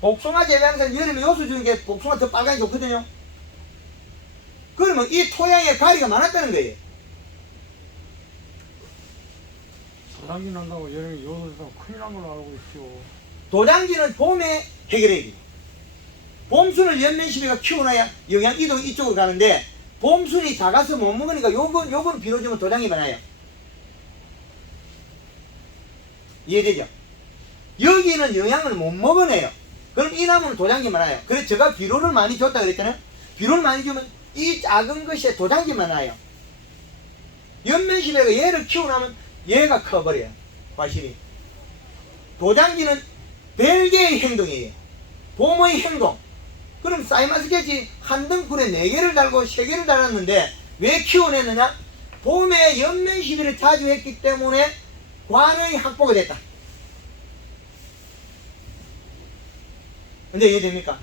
복숭아 재배하면서 여름에 요소 주는 게 복숭아 더 빨간이 좋거든요. 그러면 이 토양에 가리가 많았다는 거예요. 도장기 난다고 여름에 요소에서 큰일 난 걸로 알고 있죠. 도장지는 봄에 해결해야 돼요. 봄순을 연면시비가 키워놔야 영양 이동이 이쪽으로 가는데, 봄순이 작아서 못 먹으니까 요건 비료 주면 도장이 많아요. 이해되죠? 여기는 영양을 못 먹어내요. 그럼 이 나무는 도장이 많아요. 그래서 제가 비료를 많이 줬다 그랬잖아요. 비료를 많이 주면 이 작은 것에 도장이 많아요. 연면시비가 얘를 키워나면 얘가 커버려요. 과실이. 도장지는 별개의 행동이에요. 봄의 행동. 그럼 사이마스켓이 한 등불에 4개를 달고 3개를 달았는데 왜 키워냈느냐? 봄에 연면시비를 자주 했기 때문에 관의 확보가 됐다. 근데 이해됩니까?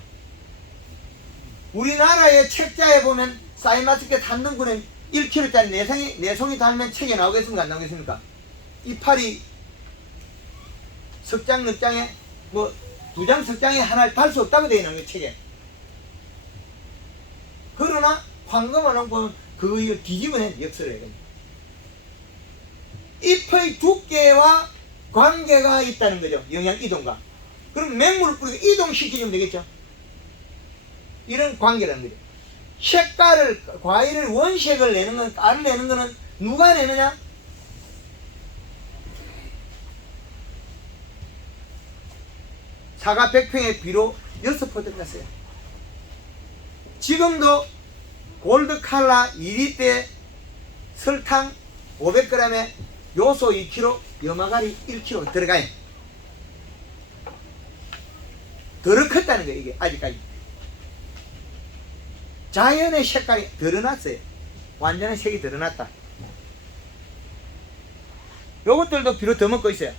우리나라의 책자에 보면 사이마스켓 한 등분에 1kg짜리 내송이 달면 책에 나오겠습니까? 안 나오겠습니까? 이파리 석장, 넉장에 뭐 2장 석장에 하나를 달 수 없다고 되어 있는 거예요, 책에. 그러나 황금어는 보면 그 뒤집어낸 역설이에요. 잎의 두께와 관계가 있다는 거죠. 영양 이동과. 그럼 맹물을 뿌리고 이동시키면 되겠죠. 이런 관계라는 거죠. 색깔을, 과일을 원색을 내는 건, 깔을 내는 거는 누가 내느냐? 사과 100평에 비료 6포 들어갔어요. 지금도 골드 칼라 2리터에 설탕 500g에 요소 2kg, 염화가리 1kg 들어가요. 덜 컸다는 거예요, 이게 아직까지. 자연의 색깔이 드러났어요. 완전한 색이 드러났다. 요것들도 비료 더 먹고 있어요.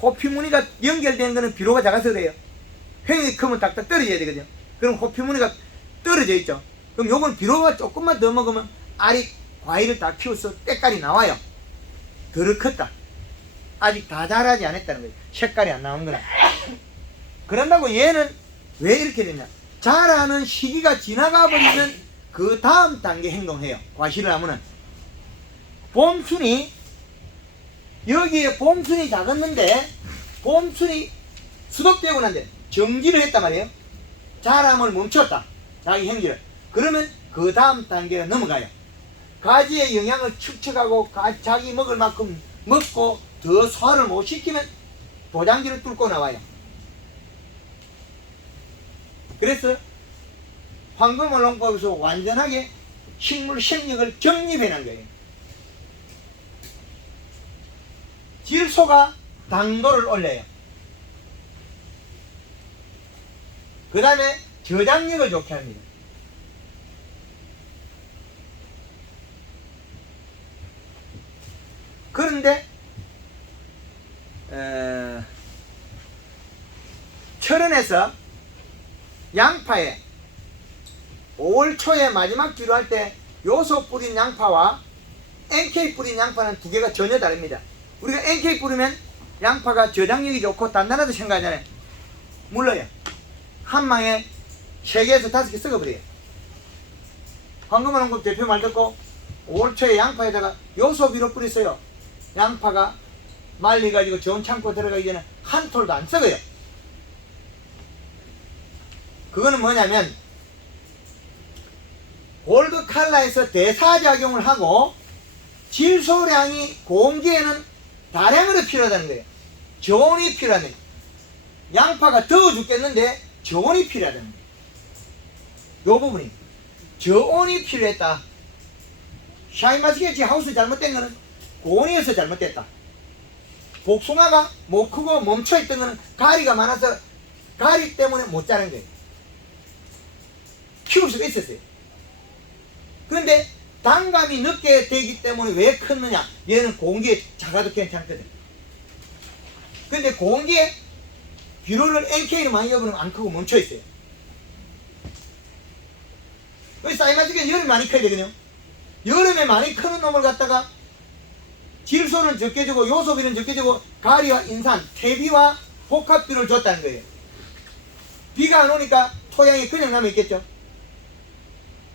호피무늬가 연결된 거는 비료가 작아서 그래요. 횡이 크면 딱딱 떨어져야 되거든요. 그럼 호피무늬가 떨어져 있죠. 그럼 요건 비료가 조금만 더 먹으면 알이 과일을 다 키워서 때깔이 나와요. 덜 컸다. 아직 다 자라지 않았다는 거예요. 색깔이 안 나오는 거라. 그런다고 얘는 왜 이렇게 되냐? 자라는 시기가 지나가 버리면 그 다음 단계 행동해요. 과실나무는 봄순이, 여기에 봄순이 작았는데 봄순이 수독되고 난데 정지를 했단 말이에요. 자람을 멈췄다. 자기 행지를. 그러면 그 다음 단계로 넘어가요. 가지의 영양을 축적하고 자기 먹을 만큼 먹고 더 소화를 못 시키면 도장지를 뚫고 나와요. 그래서 황금어농법에서 완전하게 식물 생력을 정립해 놓은 거예요. 질소가 당도를 올려요. 그 다음에 저장력을 좋게 합니다. 그런데 철원에서 양파에 5월 초에 마지막 비료할 때 요소 뿌린 양파와 NK 뿌린 양파는 두 개가 전혀 다릅니다. 우리가 NK 뿌리면 양파가 저장력이 좋고 단단하다 생각하잖아요. 물러요. 한 망에 3개에서 5개 썩어버려요. 황금어농법 대표 말 듣고 5월 초에 양파에다가 요소 비료 뿌렸어요. 양파가 말려가지고 좋은 창고 들어가기 전에 한 톨도 안 썩어요. 그거는 뭐냐면 골드 칼라에서 대사작용을 하고 질소량이 공기에는 다량으로 필요하다는 거예요. 저온이 필요하다는 거예요. 양파가 더워 죽겠는데 저온이 필요하다는 거예요. 요 부분이 저온이 필요했다. 샤인마스케치 하우스 잘못된 거는 고온이어서 잘못됐다. 복숭아가 못 크고 멈춰있던 거는 가리가 많아서 가리 때문에 못 자란 거예요. 키울 수가 있었어요. 그런데 단감이 늦게 되기 때문에 왜 컸느냐? 얘는 공기에 작아도 괜찮거든. 근데 공기에 비료를 NK를 많이 넣어버리면 안 크고 멈춰있어요. 그래서 사이마스케는 여름에 많이 커야 되거든요. 여름에 많이 크는 놈을 갖다가 질소는 적게 주고 요소비는 적게 주고 가리와 인산, 퇴비와 복합비를 줬다는 거예요. 비가 안 오니까 토양이 그냥 남아있겠죠.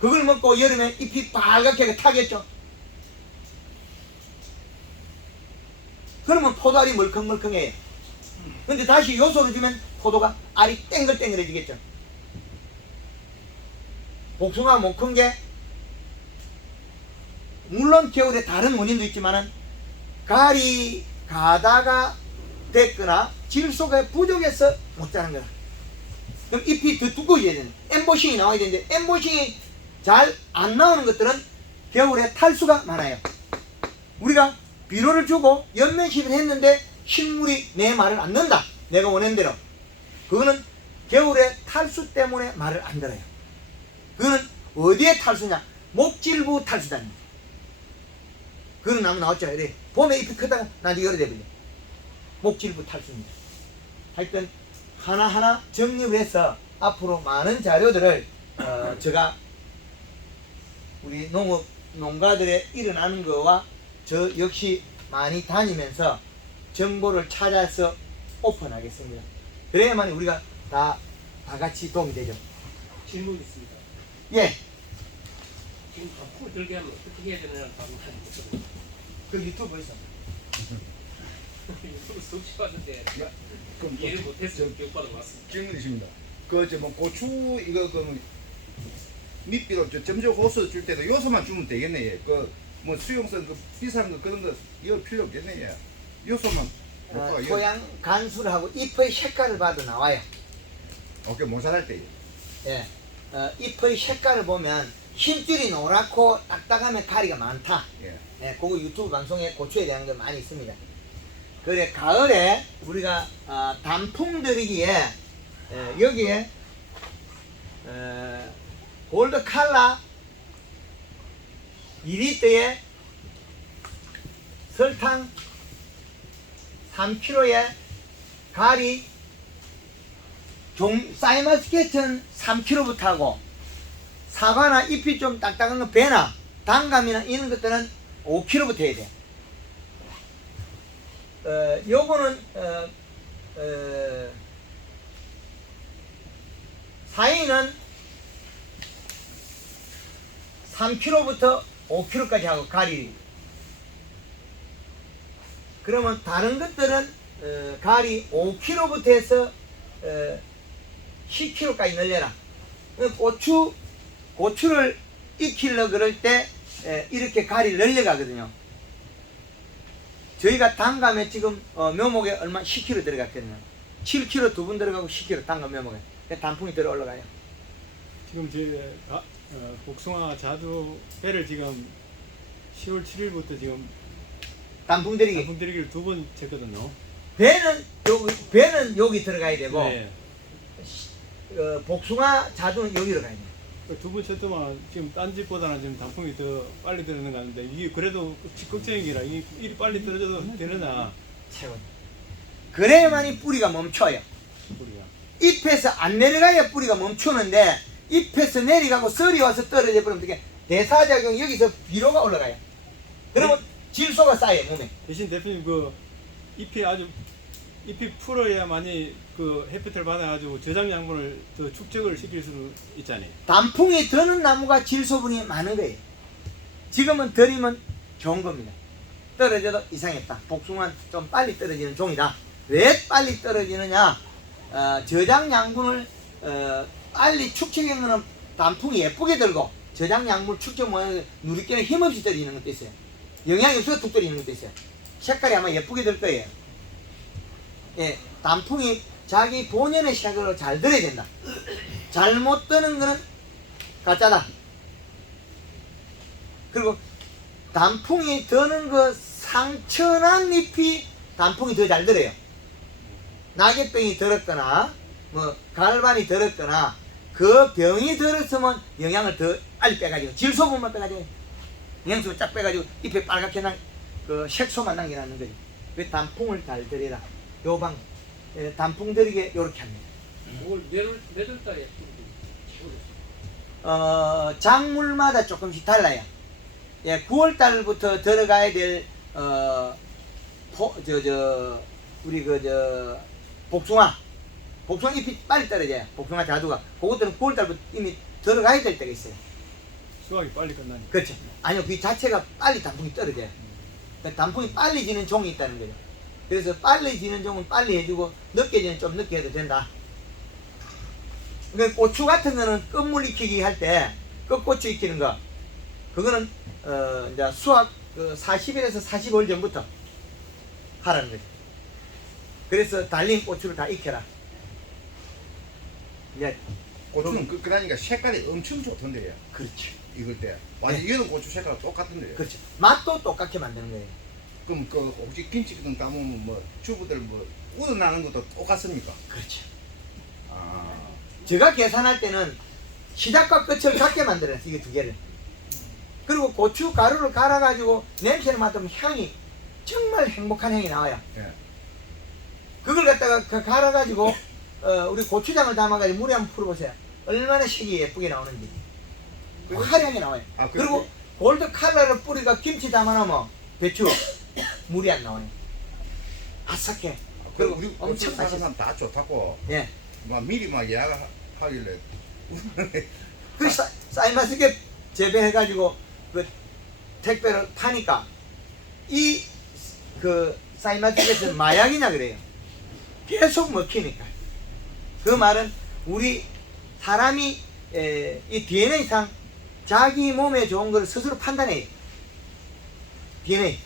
그걸 먹고 여름에 잎이 빨갛게 타겠죠. 그러면 포도알이 멀컹멀컹해요. 근데 다시 요소를 주면 포도가 알이 땡글땡글해지겠죠. 복숭아 못 큰 게 물론 겨울에 다른 원인도 있지만은 가리 가다가 됐거나 질소가 부족해서 못 자는 거야. 그럼 잎이 더 두꺼워져야 되는 엠보싱이 나와야 되는데 엠보싱이 잘 안 나오는 것들은 겨울에 탈수가 많아요. 우리가 비료를 주고 연면식을 했는데 식물이 내 말을 안 듣는다. 내가 원하는 대로. 그거는 겨울에 탈수 때문에 말을 안 들어요. 그거는 어디에 탈수냐? 목질부 탈수다. 그런 나무 나왔잖아요. 그래. 봄에 잎이 크다가 나중에 열어 돼버려. 목질부 탈수입니다. 하여튼 하나하나 정립을 해서 앞으로 많은 자료들을 제가 우리 농가들의 일어나는 거와 저 역시 많이 다니면서 정보를 찾아서 오픈하겠습니다. 그래야만 우리가 다 같이 도움이 되죠. 질문 있습니다. 예. 지금 단풍을 들게 하면 어떻게 해야 되느냐는 답은 잘 모르겠어요. 그 유튜브 있어. 유튜브 수없이 봤는데 그럼 이해를 못해서 교육받아 왔습니다. 질문이십니다. 그저뭐 고추 이거 그 밑비로 저 점적 호수 줄 때도 요소만 주면 되겠네. 예. 그뭐 수용성 그 비싼 거 그런 거 이거 필요 없겠네. 예. 요소만. 이거 토양 간수하고 잎의 색깔을 봐도 나와요. 오케이 모살할 때. 예. 잎의 색깔을 보면 힘줄이 노랗고 딱딱하면 가리가 많다. 예. 예, 그거 유튜브 방송에 고추에 대한 거 많이 있습니다. 그래 가을에 우리가 단풍 들이기에 여기에 골드 칼라 2리터에 설탕 3kg에 가리 사이마스켓은 3kg부터 하고 사과나 잎이 좀 딱딱한 거 배나 단감이나 이런 것들은 5kg부터 해야 돼. 요거는 사이는 3kg부터 5kg까지 하고 가리. 그러면 다른 것들은 가리 5kg부터 해서 10kg까지 늘려라. 고추를 익히려 그럴 때 이렇게 가리를 늘려가거든요. 저희가 단감에 지금 묘목에 얼마 10kg 들어갔거든요. 7kg 두 분 들어가고 10kg 단감 묘목에 단풍이 들어 올라가요. 지금 제 복숭아 자두 배를 지금 10월 7일부터 지금 단풍 들이기. 단풍 들이기를 2번 쳤거든요. 배는 여기 들어가야 되고 네. 복숭아 자두는 여기로 가야 돼요. 2번 쳤더만 지금 딴 집보다는 지금 단풍이 더 빨리 떨어지는 것 같은데 이게 그래도 걱정인 게라 이게 일이 빨리 떨어져도 되느냐 최고. 그래야만이 뿌리가 멈춰요. 우리가. 잎에서 안 내려가야 뿌리가 멈추는데 잎에서 내려가고 썰이 와서 떨어져 버리면 어떻게 대사작용 여기서 비료가 올라가요. 그러면 질소가 쌓여요 몸에. 대신 대표님 그 잎이 풀어야만이 그 햇빛을 받아가지고 저장 양분을 더 축적을 시킬 수 있잖아요. 단풍이 드는 나무가 질소분이 많은 거예요. 지금은 덜이면 좋은 겁니다. 떨어져도 이상했다. 복숭아는 좀 빨리 떨어지는 종이다. 왜 빨리 떨어지느냐? 저장 양분을 빨리 축적하는 거는 단풍이 예쁘게 들고 저장 양분 축적 모양을 누리끼는 힘없이 떨어지는 것도 있어요. 영양이 없어서 뚝 떨어지는 것도 있어요. 색깔이 아마 예쁘게 들 거예요. 예, 단풍이 자기 본연의 색으로 잘 들어야 된다. 잘못 드는 거는 가짜다. 그리고 단풍이 드는 그 상처난 잎이 단풍이 더 잘 들어요. 낙엽병이 들었거나 뭐 갈반이 들었거나 그 병이 들었으면 영양을 더 빨리 빼가지고 질소분만 빼가지고 영양소 쫙 빼가지고 잎에 빨갛게 그 색소만 남겨놨는 거지. 왜 단풍을 잘 들여라. 요방 단풍 들이게 요렇게 합니다. 그걸 몇월 달에 작물마다 조금씩 달라요. 예, 9월 달부터 들어가야 될 우리 복숭아 잎이 빨리 떨어져요. 복숭아 자두가 그것들은 9월 달부터 이미 들어가야 될 때가 있어요. 수확이 빨리 끝나니까. 그렇죠. 아니요, 그 자체가 빨리 단풍이 떨어져요. 그러니까 단풍이 빨리 지는 종이 있다는 거죠. 그래서 빨리 지는 종은 빨리 해주고 늦게 지는 좀 늦게 해도 된다. 그러니까 고추 같은 거는 끝물 익히기 할 때 끝고추 익히는 거 그거는 이제 수확 40일에서 45일 전부터 하라는 거죠. 그래서 달린 고추를 다 익혀라. 이제 고추는 그러니까 색깔이 엄청 좋던데요. 그렇죠. 익을 때 완전 이런 고추 색깔 똑같은데요. 그렇죠. 맛도 똑같게 만드는 거예요. 그럼 그 혹시 김치 같은 까면 뭐 주부들 뭐 우러나는 것도 똑같습니까? 그렇죠. 아, 제가 계산할 때는 시작과 끝을 같게 만들어놨어요. 이게 두 개를. 그리고 고추 가루를 갈아가지고 냄새를 맡으면 향이 정말 행복한 향이 나와요. 예. 그걸 갖다가 갈아가지고 우리 고추장을 담아가지고 물에 한번 풀어보세요. 얼마나 색이 예쁘게 나오는지. 그리고 화려하게 나와요. 아, 그리고 골드 칼라를 뿌리가 김치 담아놓으면 배추 물이 안 나와요. 아삭해. 그리고 그리고 우리 엄청 고추 사는 맛있어. 사람 다 좋다고 예. 막 미리 막 예약하길래 그 사이마스게 재배해가지고 그 택배로 타니까 이 그 사이마틱에서는 마약이냐 그래요. 계속 먹히니까. 그 말은 우리 사람이 이 DNA상 자기 몸에 좋은 걸 스스로 판단해요. DNA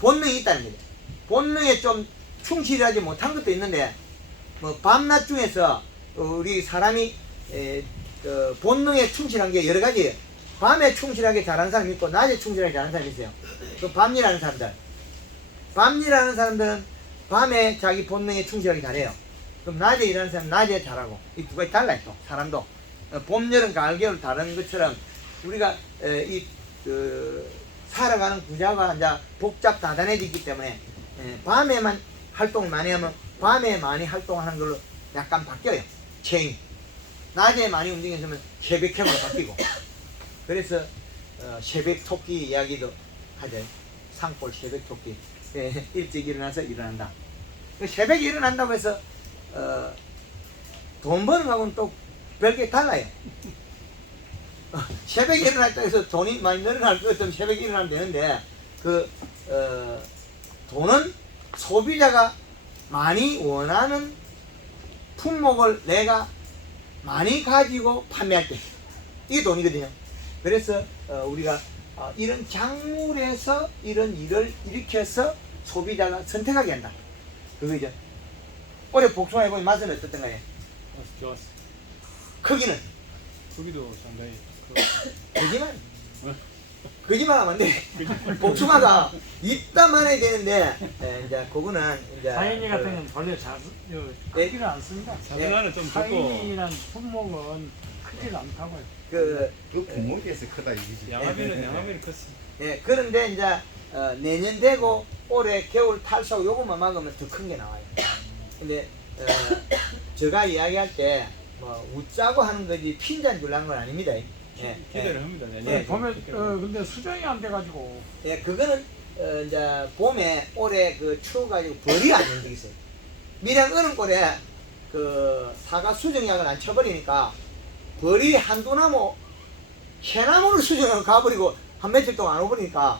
본능이 있다는 거죠. 본능에 좀 충실하지 못한 것도 있는데 뭐 밤낮 중에서 우리 사람이 본능에 충실한 게 여러 가지예요. 밤에 충실하게 잘하는 사람이 있고 낮에 충실하게 잘하는 사람이 있어요. 그 밤일하는 사람들. 밤일하는 사람들은 밤에 자기 본능에 충실하게 잘해요. 그럼 낮에 일하는 사람은 낮에 잘하고. 이 두 가지 달라요 또 사람도. 봄, 여름, 가을, 겨울 다른 것처럼 우리가 살아가는 구조가 이제 복잡 다단해지기 때문에 밤에만 활동을 많이 하면 밤에 많이 활동하는 걸로 약간 바뀌어요. 체형이. 낮에 많이 움직이면 새벽형으로 바뀌고. 그래서 새벽 토끼 이야기도 하죠. 산골 새벽 토끼. 일찍 일어나서 일어난다. 새벽에 일어난다고 해서 돈 버는 거하고는 또 별게 달라요. 새벽에 일어났다고 해서 돈이 많이 늘어날 것 같으면 새벽에 일어나면 되는데 돈은 소비자가 많이 원하는 품목을 내가 많이 가지고 판매할 때 이게 돈이거든요. 그래서 우리가 이런 작물에서 이런 일을 일으켜서 소비자가 선택하게 한다. 그거죠. 올해 복숭아해보니 맛은 어떻던가요? 좋았어. 크기는? 거기도 상당히 거짓말? 거짓말하면 안 돼. 복숭아가 이따만해야 되는데 이제 그거는 이제 사인이 같은 건 원래 크지를 않습니다. 자전화는 좀 적고 사인이란 품목은 크지를 않다고요. 그 구멍에서 크다 이거지. 양화비는 컸어. 예, 그런데 이제 내년 되고 올해 겨울 탈수하고 요것만 막으면 더 큰 게 나와요. 근데 제가 이야기할 때 뭐 웃자고 하는 거지 핀잔 주려는 건 아닙니다. 예, 기대를 합니다. 예. 보면 근데 수정이 안 돼가지고 예, 그거는 이제 봄에 올해 그 추워가지고 벌이 안 움직였어요. 밀양 얼음골에 그 사과 수정약을 안 쳐버리니까 벌이 한두 나무 새나무를 수정하고 가버리고 한 며칠 동안 안 오버리니까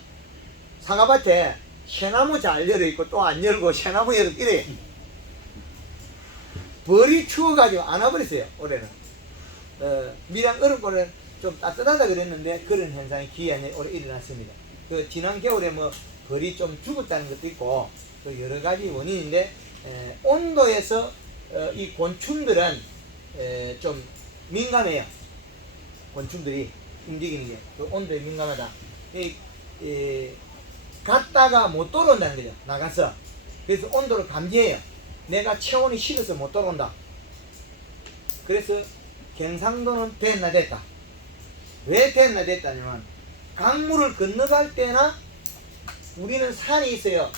사과밭에 새나무 잘 열어있고 또 안 열고 새나무 열고 이래 벌이 추워가지고 안 와버렸어요 올해는. 밀양 얼음골은 좀 따뜻하다 그랬는데 그런 현상이 기이하게 올해 일어났습니다. 그 지난 겨울에 뭐 벌이 좀 죽었다는 것도 있고 그 여러 가지 원인인데 온도에서 이 곤충들은 좀 민감해요. 곤충들이 움직이는 게 그 온도에 민감하다. 갔다가 못 돌아온다는 거죠. 나가서. 그래서 온도를 감지해요. 내가 체온이 식어서 못 돌아온다. 그래서 경상도는 됐나 됐다. 왜 됐나 됐다냐면 강물을 건너갈 때나 우리는 산이 있어요.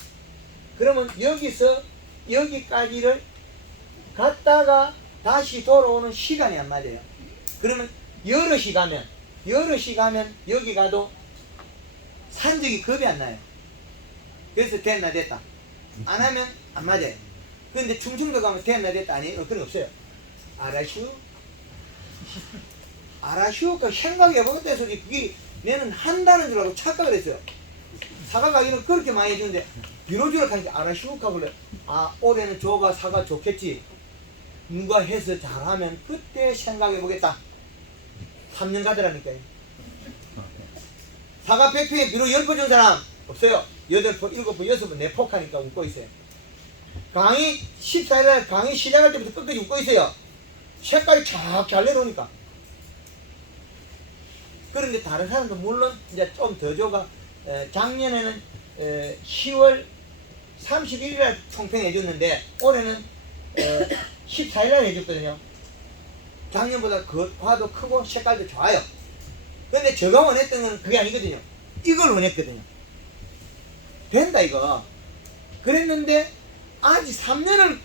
그러면 여기서 여기까지를 갔다가 다시 돌아오는 시간이 안 맞아요. 그러면 여럿이 가면 여기 가도 산적이 겁이 안 나요. 그래서 됐나 됐다. 안 하면 안 맞아요. 근데 충청도 가면 됐나 됐다 아니에요? 그런 거 없어요. 아라슈가 생각해보겠다 소리 그게 내는 한다는 줄 알고 착각을 했어요. 사과 가기는 그렇게 많이 해주는데 비로주를 하니까 아라슈가 볼래. 아 올해는 저가 사과 좋겠지. 누가 해서 잘하면 그때 생각해보겠다. 3년 가더라니까요. 사과 100포에 비로 10포 준 사람 없어요. 8포, 7포, 6포, 4포 하니까 웃고 있어요. 강의 14일날 강의 시작할 때부터 끝까지 웃고 있어요. 색깔이 쫙 잘 내려오니까. 그런데 다른 사람도 물론 이제 좀 더 줘가 작년에는 10월 31일날 총평해 줬는데 올해는 14일날 해줬거든요. 작년보다 과도 크고 색깔도 좋아요. 근데 제가 원했던 건 그게 아니거든요. 이걸 원했거든요. 된다 이거. 그랬는데 아직 3년을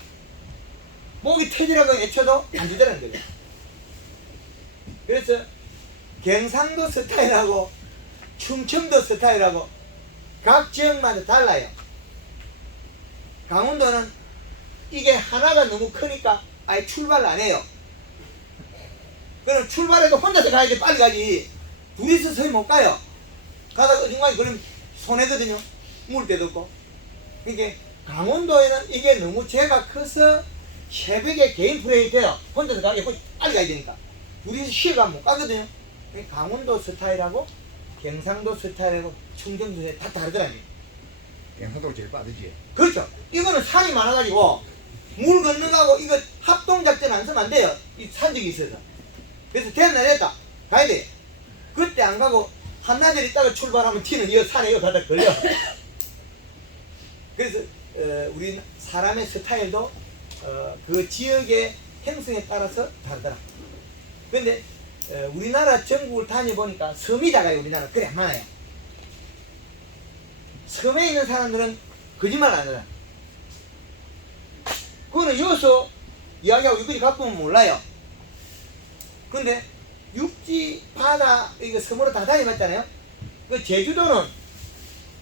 목이 터지라고 외쳐도 안 되더라는 거죠. 그래서 경상도 스타일하고 충청도 스타일하고 각 지역마다 달라요. 강원도는 이게 하나가 너무 크니까 아예 출발을 안 해요. 그럼 출발해도 혼자서 가야지 빨리 가지. 둘이서 서히 못 가요. 가다가 어딘가에 그러면 손해거든요. 물 때도 없고. 그러니까 강원도에는 이게 너무 죄가 커서 새벽에 개인 플레이 돼요. 혼자서 가, 예쁘게 빨리 가야 되니까. 둘이서 쉬어가면 못 가거든요. 그러니까 강원도 스타일하고 경상도 스타일하고 청정도 스타일 다 다르더라고요. 경상도가 제일 빠르지. 그렇죠. 이거는 산이 많아가지고 물 건너 가고 이거 합동작전 안 쓰면 안 돼요. 이 산적이 있어서. 그래서 됐나 됐다. 가야 돼. 그때 안 가고 한나절 있다가 출발하면 티는 이 산에 이거 가다 걸려. 그래서 우리 사람의 스타일도 그 지역의 행성에 따라서 다르더라. 근데 우리나라 전국을 다녀보니까 섬이 작아요. 우리나라 그래 안 많아요. 섬에 있는 사람들은 거짓말 안 하더라. 그거는 여기서 이야기하고 여기까지 가보면 몰라요. 근데 육지, 바다, 이거 섬으로 다 다녀봤잖아요. 그 제주도는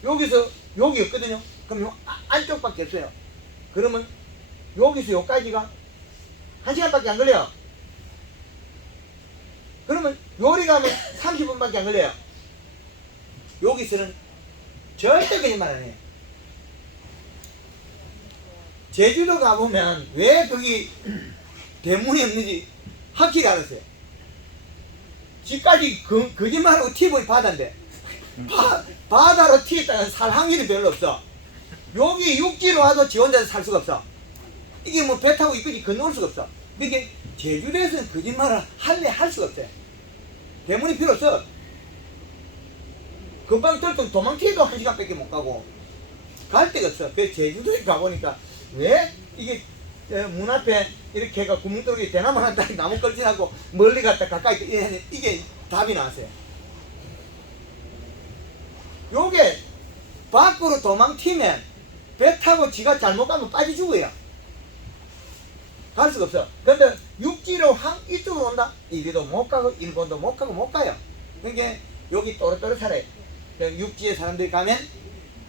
여기서 여기 없거든요. 그럼 요 안쪽밖에 없어요. 그러면 여기서 여기까지가 1시간밖에 안 걸려요. 그러면 요리 가면 30분밖에 안 걸려요. 여기서는 절대 거짓말 안 해요. 제주도 가보면 왜 거기 대문이 없는지 확실히 알았어요. 지금까지 거짓말하고 튀보이 바다인데 바다로 튀었다가 살 확률이 별로 없어. 여기 육지로 와도 지 혼자서 살 수가 없어. 이게 뭐 배 타고 이까지 건너올 수가 없어. 이게 제주도에서는 거짓말을 할 수가 없어요. 대문이 필요 없어. 금방 뚫고 도망튀어도 1시간밖에 못 가고 갈 데가 없어. 그래서 제주도에 가보니까 왜 이게 문 앞에 이렇게 해가 구멍 뚫기 대나무 한 다리 나무 걸치하고 멀리 갔다 가까이 이게 답이 나왔어요. 요게 밖으로 도망튀면 배 타고 지가 잘못 가면 빠져 죽어요. 갈 수가 없어. 근데 육지로 이쪽으로 온다? 이리도 못 가고 일본도 못 가고 못 가요. 그러니까 여기 또렷또렷 살아요. 육지에 사람들이 가면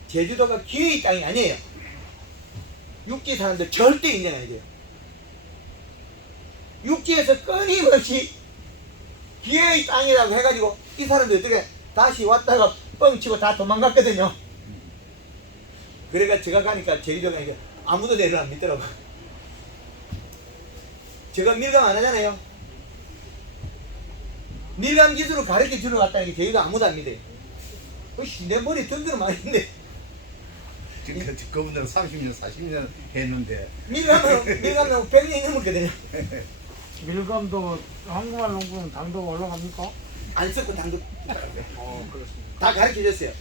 제주도가 기회의 땅이 아니에요. 육지 사람들 절대 인정해야 돼요. 육지에서 끊임없이 기회의 땅이라고 해가지고 이 사람들 어떻게 다시 왔다가 뻥치고 다 도망갔거든요. 그래가 제가 가니까 제주도 가니까 아무도 내를 안 믿더라고. 제가 밀감 안 하잖아요. 밀감 기술을 가르쳐 주러 갔다는 게 제주도 아무도 안 믿어요. 내 머리 든든은 많이 있는데 지금 그분들은 30년, 40년 했는데. 밀감은 100년이 넘었거든요. 밀감도 한국말 농구는 당도가 올라갑니까? 안 썼고 당도 그렇습니다. 다 가르쳐 줬어요.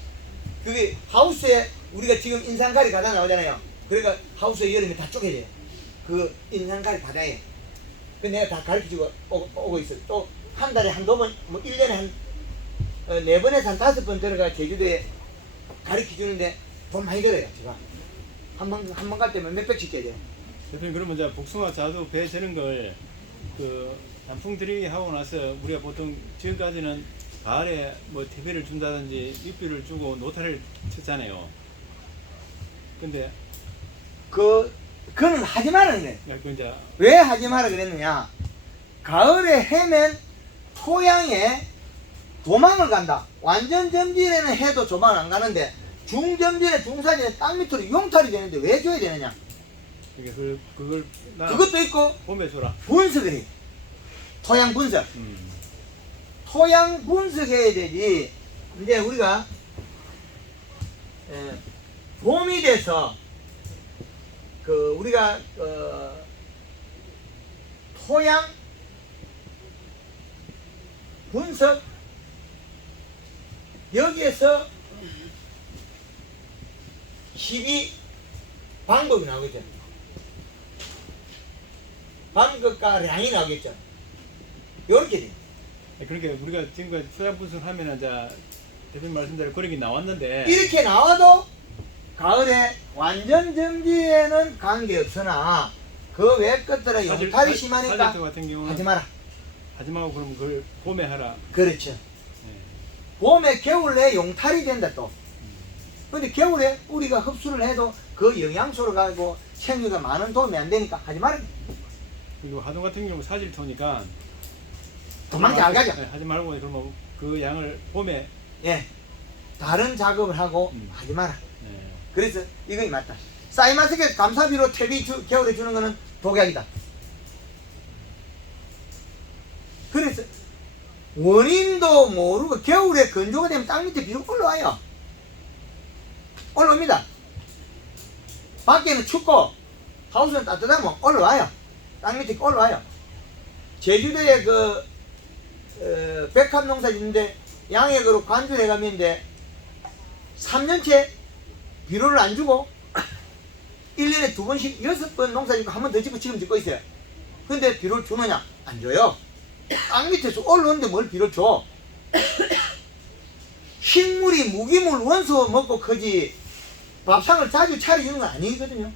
그게 하우스에 우리가 지금 인상가리 바다 나오잖아요. 그러니까 하우스에 여름에 다 쪼개져요. 그 인상가리 바다에. 그 내가 다 가르쳐 주고 오고 있어요. 또 한 달에 한두 번, 뭐 1년에 한 4번에서 한 5번 들어가 제주도에 가르쳐 주는데 돈 많이 들어요. 제가 한 번 갈 때면 몇백씩 줘야 돼요. 대표님 그러면 이제 복숭아 자두 배 저는 걸 그 단풍 들이기 하고 나서 우리가 보통 지금까지는 가을에 뭐 퇴비를 준다든지 육비를 주고 노타를 쳤잖아요. 근데 그는 하지 말라는 거예요. 그 이제 왜 하지 마라 그랬느냐? 가을에 해면 토양에 도망을 간다. 완전 점진에는 해도 도망을 안 가는데 중점진에 중사진에 땅 밑으로 용탈이 되는데 왜 줘야 되느냐? 그걸 그것도 있고 봄에 줘라. 분석을 해. 토양 분석. 토양 분석해야 되지. 이제 우리가 봄이 돼서 우리가 토양 분석 여기에서 12 방법이 나오겠죠. 방법과 량이 나오겠죠. 요렇게 돼. 그러니까 우리가 지금까지 토양 분석을 하면은 이제 대표님 말씀대로 그런 게 나왔는데 이렇게 나와도 가을에 완전 점지에는 관계없으나 그 외 것들은 용탈이 심하니까 사질토 같은 경우는 하지 마라. 하지 말고 그러면 그걸 봄에 하라. 그렇죠. 네. 봄에 겨울에 용탈이 된다 또. 근데 겨울에 뿌리가 흡수를 해도 그 영양소를 가지고 생육에 많은 도움이 안 되니까 하지 마라. 그리고 하동 같은 경우 사질토니까 도망 잘 가죠. 하지 말고 그러면 그 양을 봄에 예, 다른 작업을 하고 하지 마라. 네. 그래서 이거 맞다. 사이마스게 감사비로 겨울에 주는 거는 독약이다. 그래서 원인도 모르고 겨울에 건조가 되면 땅 밑에 비가 올라와요. 올라옵니다. 밖에는 춥고 하우스는 따뜻하면 올라와요. 땅 밑에 올라와요. 제주도에 백합 농사 짓는데 양액으로 관주해 가면인데 3년째 비료를 안 주고 1년에 2번씩 6번 농사 짓고 한 번 더 짓고 지금 짓고 있어요. 근데 비료를 주느냐? 안 줘요. 땅 밑에서 올라오는데 뭘 비료를 줘? 식물이 무기물 원소 먹고 크지 밥상을 자주 차려주는 건 아니거든요.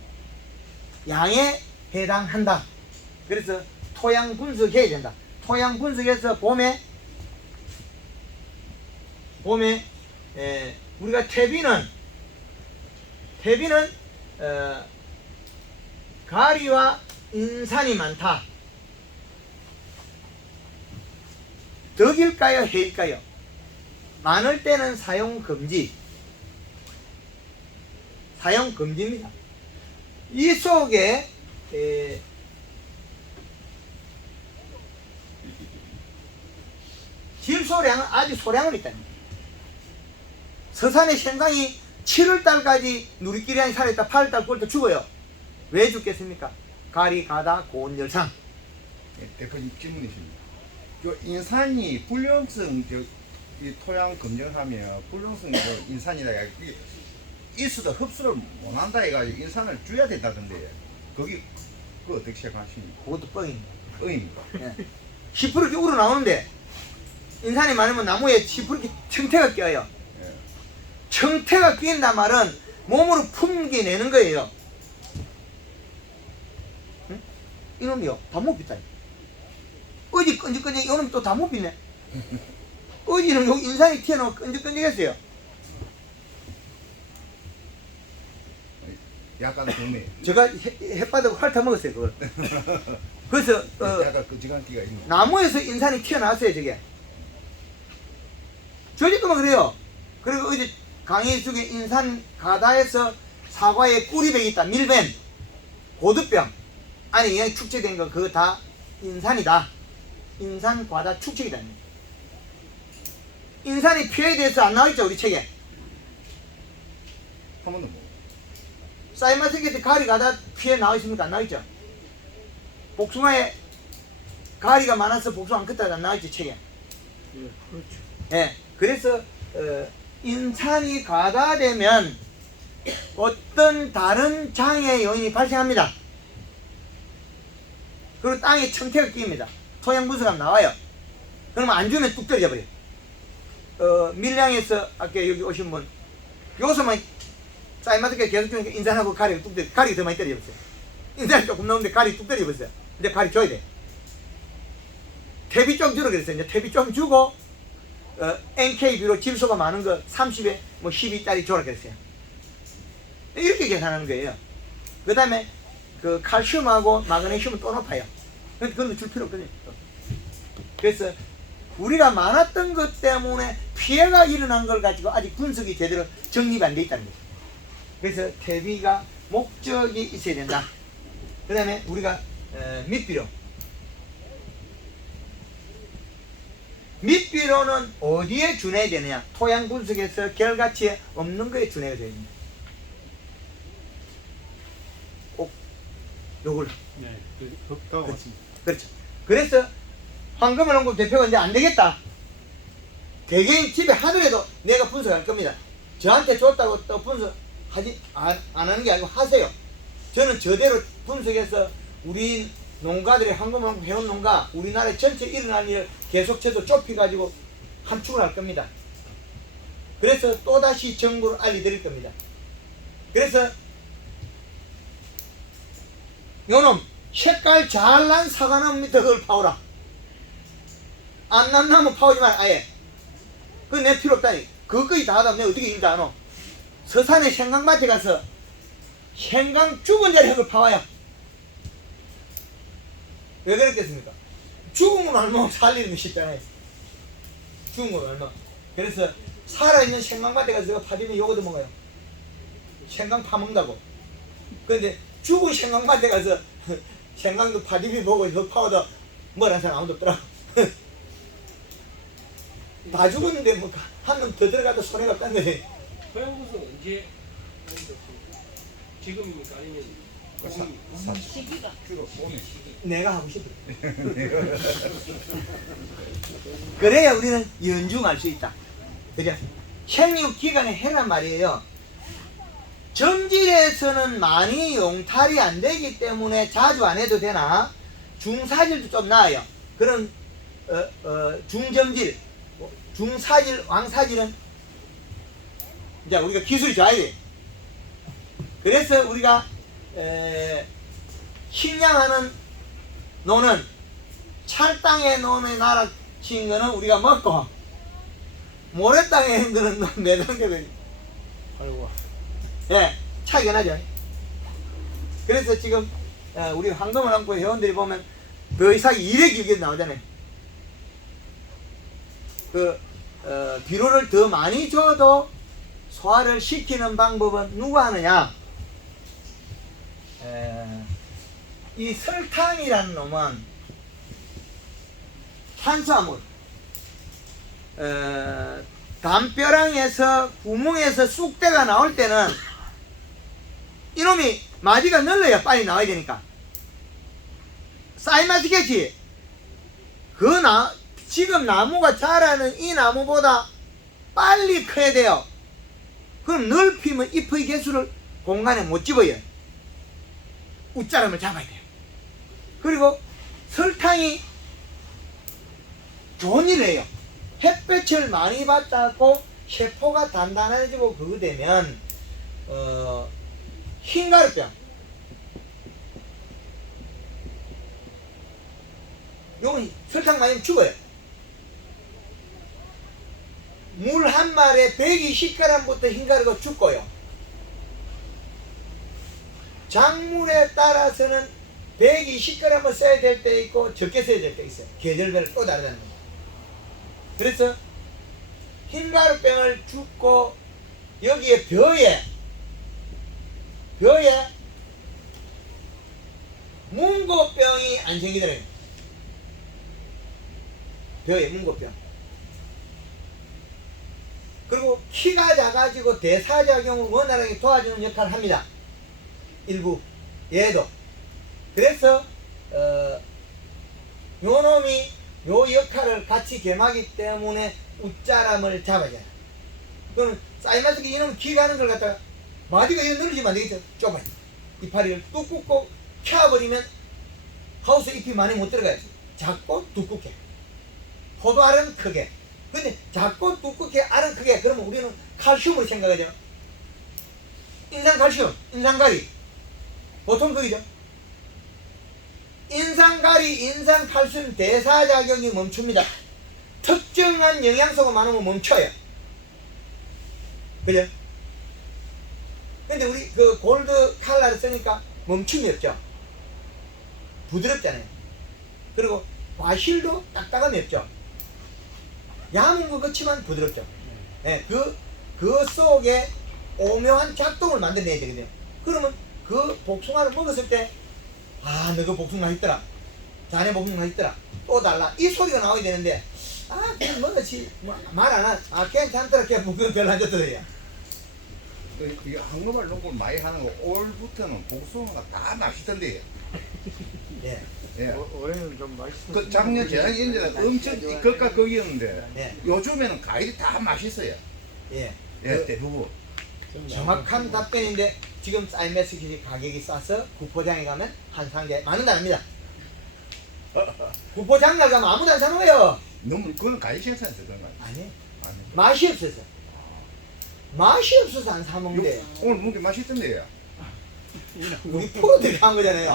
양에 해당한다. 그래서 토양 분석해야 된다. 토양 분석해서 봄에 우리가 퇴비는 가리와 인산이 많다. 덕일까요? 해일까요? 많을 때는 사용 금지. 사용 금지입니다. 이 속에 질소량은 아주 소량은 있답니다. 서산의 생강이 7월달까지 누리끼리 살아있다 8월달 9월달 죽어요. 왜 죽겠습니까? 가리, 가다, 고온열상. 예, 대표님 질문이십니다. 요 인산이 불량성 이 토양 검증하면 불량성 인산이라 이게 있어도 흡수를 못한다 해가지고 인산을 줘야 된다던데 거기 그 어떻게 생각하십니까? 그것도 뻥입니다. 의입니까? 예. 10% 이렇게 우러나오는데 인산이 많으면 나무에 10% 이렇게 청태가 껴요. 예. 청태가 끼인단 말은 몸으로 풍겨내는 거예요. 응? 이놈이요 다 못 빗다. 어지 끈적끈적 이놈이 또 다 못 빗네. 어지는 여기 인산이 튀어나와 끈적끈적했어요. 약간 동네. 제가 햇바닥 핥아 먹었어요 그걸. 그래서 약간 끈적한 기가 있네. 나무에서 인산이 튀어나왔어요 저게. 저 집도만 그래요. 그리고 어제 강의 중에 인산 가다에서 사과에 꾸리백이 있다. 밀벤, 고두병 안에 영양이 축적된 거 그거 다 인산이다. 인산 과다 축적이다. 인산이 피해에 대해서 안 나와있죠 우리 책에. 한 번도 못. 사이마스켓에 가리 가다 피해 나와있습니까? 안 나와있죠. 복숭아에 가리가 많아서 복숭아 안 컸다 안 나와있죠 책에. 예, 그렇죠. 예, 그래서 인산이 과다되면 어떤 다른 장애 요인이 발생합니다. 그리고 땅에 청태가 끼입니다. 토양 분석하면 나와요. 그러면 안 주면 뚝 떨어져 버려요. 밀양에서 아까 여기 오신 분 요소만 사이마스켓 계속 주니까 인산하고 가리가 뚝 떨어져, 가리가 더 많이 떨어져 버렸어요. 인산이 조금 나오는데 가리 뚝 떨어져 버렸어요. 근데 가리 줘야 돼. 퇴비 좀 주라 그랬어요. 이제 퇴비 좀 주고 NK비로 질소가 많은 거 30에 뭐 12짜리 줘라 그랬어요. 이렇게 계산하는 거예요. 그 다음에 그 칼슘하고 마그네슘은 또 높아요. 근데 그런 거 줄 필요 없거든요. 그래서 우리가 많았던 것 때문에 피해가 일어난 걸 가지고 아직 분석이 제대로 정립이 안 돼 있다는 거죠. 그래서 퇴비가 목적이 있어야 된다. 그 다음에 우리가 밑비료. 밑비료는 어디에 준해야 되느냐? 토양 분석에서 결과치에 없는 거에 준해야 됩니다. 꼭 요걸. 네, 그거 맞습니다. 그렇죠. 그래서 황금을 농구 대표가 이제 안 되겠다. 개개인 집에 하더라도 내가 분석할 겁니다. 저한테 줬다고 또 분석하지 안 하는 게 아니고 하세요. 저는 저대로 분석해서 우리 농가들의 황금을 해온 농가 우리나라 전체 일어날 일을 계속 저도 좁혀가지고 함축을 할 겁니다. 그래서 또다시 정보를 알려드릴 겁니다. 그래서 요놈 색깔 잘 난 사과나무 밑에 그걸 파오라. 안 난 나무 파오지 마 아예. 그거 내 필요 없다니. 그거까지 다 하다 내가 어떻게 일도 안 오. 서산의 생강밭에 가서 생강 죽은 자리 흙을 파와요. 왜 그랬겠습니까? 죽은 건 얼마나 살리는 게 쉽잖아요. 죽은 거 얼마. 그래서 살아있는 생강밭에 가서 파지면 요거도 먹어요. 생강 파먹는다고. 근데 죽은 생강밭에 가서 생강도 파지비 보고 혀 파고도 뭐라는 사람 아무도 없더라. 다 죽었는데 뭐 한 놈 더 들어가도 손해가 없다는 거지. 고향곳은 언제 만들었습니까? 지금입니까? 아니면 시기가 주로 봄에. 내가 하고 싶어. 그래야 우리는 연중할 수 있다. 그죠? 생육 기간에 해란 말이에요. 점질에서는 많이 용탈이 안 되기 때문에 자주 안 해도 되나, 중사질도 좀 나아요. 그런 중점질, 중사질, 왕사질은 이제 우리가 기술이 좋아야 돼. 그래서 우리가 식량하는 노는 찰땅에 노는 나라 친 거는 우리가 먹고, 모래땅에 있는 거는 매달게 아이고. 예, 차이가 나죠. 그래서 지금 우리 황금을 안고 회원들이 보면 더 이상 일의 기억이 나오잖아요. 비료를 더 많이 줘도 소화를 시키는 방법은 누가 하느냐? 이 설탕이라는 놈은 탄수화물, 담벼락에서 구멍에서 쑥대가 나올 때는 이놈이 마디가 늘려야 빨리 나와야 되니까. 쌀맛이겠지. 지금 나무가 자라는 이 나무보다 빨리 커야 돼요. 그럼 넓히면 잎의 개수를 공간에 못 집어요. 웃자람을 잡아야 돼요. 그리고 설탕이 좋은 일을 해요. 햇볕을 많이 받다고 세포가 단단해지고 그거 되면 흰가루병, 요건 설탕 많이 죽어요. 물 한 말에 120g부터 흰가루가 죽고요. 작물에 따라서는 120g을 써야 될 때 있고 적게 써야 될 때 있어요. 계절별로 또 다르다는 거예요. 그래서 흰가루병을 줍고 여기에 벼에 문고병이 안 생기더래요. 벼에 문고병. 그리고 키가 작아지고 대사작용을 원활하게 도와주는 역할을 합니다. 일부 얘도. 그래서 요 놈이 요 역할을 같이 겸하기 때문에 웃자람을 잡아줘요. 그러면 쌀맛이 이놈 기 가는 걸 갖다가 마디가 이거 늘리면 안 되겠죠. 좁아요. 이파리를 뚝 꽂고 켜버리면 하우스 잎이 많이 못 들어가야지. 작고 두껍게. 포도 알은 크게. 근데 작고 두껍게 알은 크게. 그러면 우리는 칼슘을 생각하죠. 인산칼슘, 인산가리. 보통 그거죠. 인산가리, 인산칼슘 대사작용이 멈춥니다. 특정한 영양소가 많으면 멈춰요. 그죠? 근데 우리 그 골드 칼라를 쓰니까 멈춤이 없죠. 부드럽잖아요. 그리고 과실도 딱딱함이 없죠. 얇은 것 같지만 부드럽죠. 네, 그 속에 오묘한 작동을 만들어내야 되거든요. 그러면 그 복숭아를 먹었을 때, 아, 너 그 복숭아 맛있더라. 자네 복숭아 맛있더라. 또 달라. 이 소리가 나와야 되는데, 아, 그냥 먹었지. 말 안 하지. 아, 괜찮더라. 그냥 그건 별로 안 좋더래요. 이 한국말 농구를 많이 하는 거 올부터는 복숭아가 다 맛있던데. 예. 예. 올해는 좀 맛있어. 그 작년 재작년에 엄청 그까 거기였는데 예. 요즘에는 과일이 다 맛있어요. 예. 예, 대부분. 정확한 답변인데, 지금 쌀매스기 가격이 싸서 구포장에 가면 한 상자에 10,000원 합니다. 구포장날 가면 아무도 안 사는 거예요. 너무 그건 과일 생산에서 그런 거 아니에요? 아니, 아니. 맛이 없어서. 맛이 없어서 안 사먹는데. 오늘 먹기 맛있던데요. 우리 프로들이 한 거잖아요.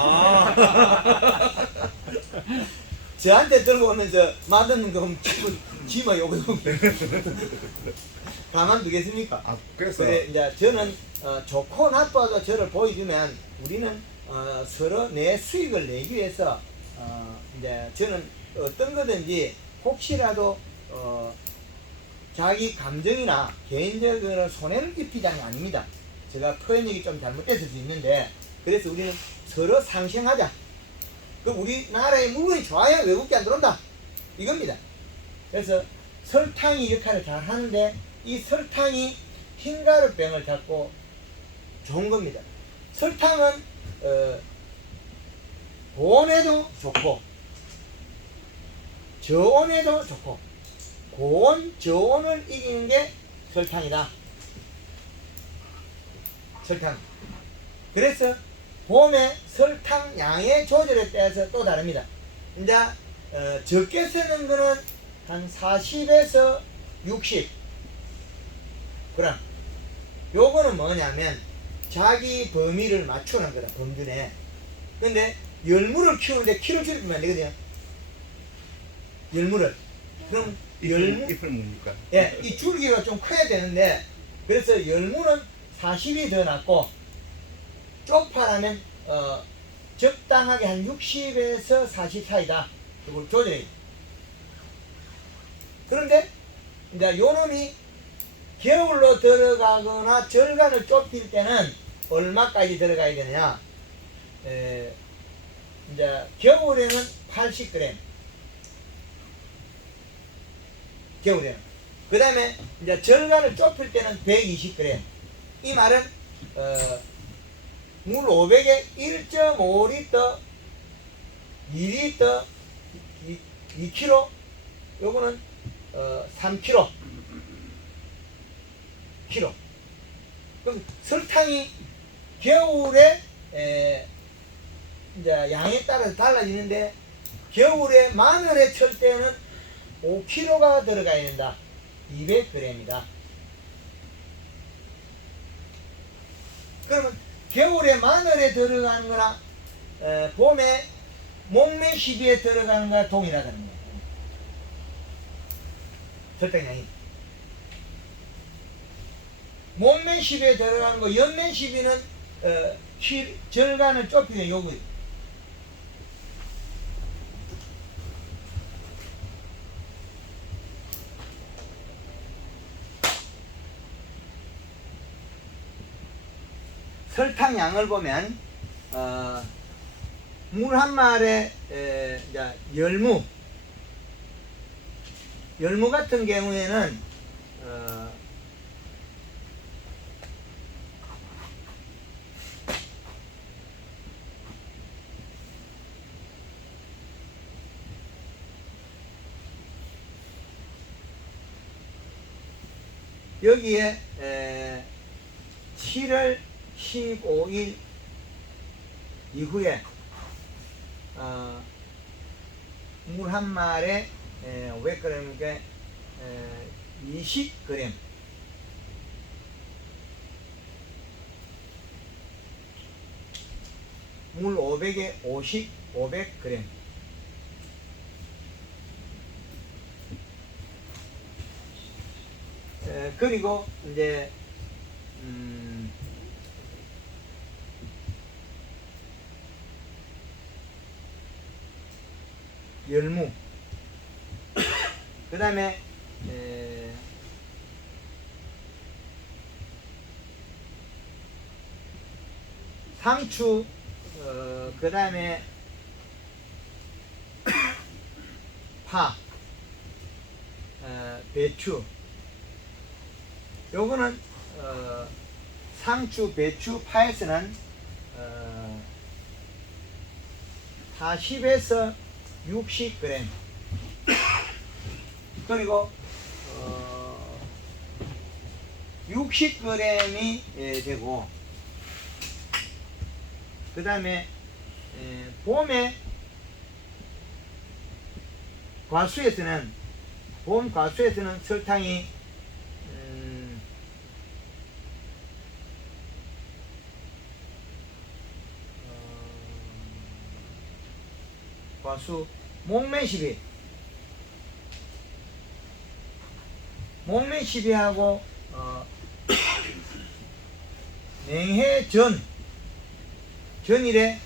저한테 들고 오면서 맛없는 거 하면 지마 욕을 가만두겠습니까? 아, 그래서 그래, 이제 저는 좋고 나빠도 저를 보여주면 우리는 서로 내 수익을 내기 위해서 이제 저는 어떤 거든지 혹시라도 자기 감정이나 개인적으로 손해를 입히자는 게 아닙니다. 제가 표현력이 좀 잘못됐을 수 있는데, 그래서 우리는 서로 상생하자. 그 우리나라의 물건이 좋아야 외국계 안 들어온다. 이겁니다. 그래서 설탕이 역할을 잘 하는데, 이 설탕이 흰가루병을 잡고 좋은 겁니다. 설탕은 보온에도 좋고 저온에도 좋고, 고온, 저온을 이기는 게 설탕이다. 설탕. 그래서 봄에 설탕 양의 조절에 따라서 또 다릅니다. 이제 적게 쓰는 거는 한 40에서 60 그램. 요거는 뭐냐면 자기 범위를 맞추는 거다, 범준에. 근데 열무를 키우는데 키를 줄이면 안 되거든요. 열무를. 그럼 열무, 잎을 뭡니까? 예, 이 줄기가 좀 커야 되는데, 그래서 열무는 40이 더 낫고, 쪽파라면 적당하게 한 60에서 40 사이다. 이걸 조절해야 돼. 그런데 이제 요놈이 겨울로 들어가거나 절간을 좁힐 때는 얼마까지 들어가야 되느냐? 이제 겨울에는 80g. 겨울에는. 그 다음에 이제 절간을 좁힐 때는 120g. 이 말은 물 500에 1.5리터, 2리터, 2kg, 요거는 3kg. 키로. 그럼 설탕이 겨울에 이제 양에 따라서 달라지는데, 겨울에 마늘에 칠 때는 5kg가 들어가야 된다. 200g이다. 그러면 겨울에 마늘에 들어가는 거나 봄에 목매 시비에 들어가는 거나 동일하다는 거예요. 설탕량이. 목매 시비에 들어가는 거, 연매 시비는 절간을 좁히는 요구예요. 설탕 양을 보면 물 한 말에 이제 열무 같은 경우에는 여기에 7월 15일 이후에 물 한 말에 500g이니까 20g, 물 500에 500g. 그리고 이제 열무, 그 다음에 상추, 그 다음에 파, 배추. 요거는 상추, 배추, 파에서는 40에서 60g. 그리고 60g이 되고, 그 다음에 봄에 과수에서는, 봄 과수에서는 설탕이 과수 목매시비, 목매시비하고 냉해 전일에,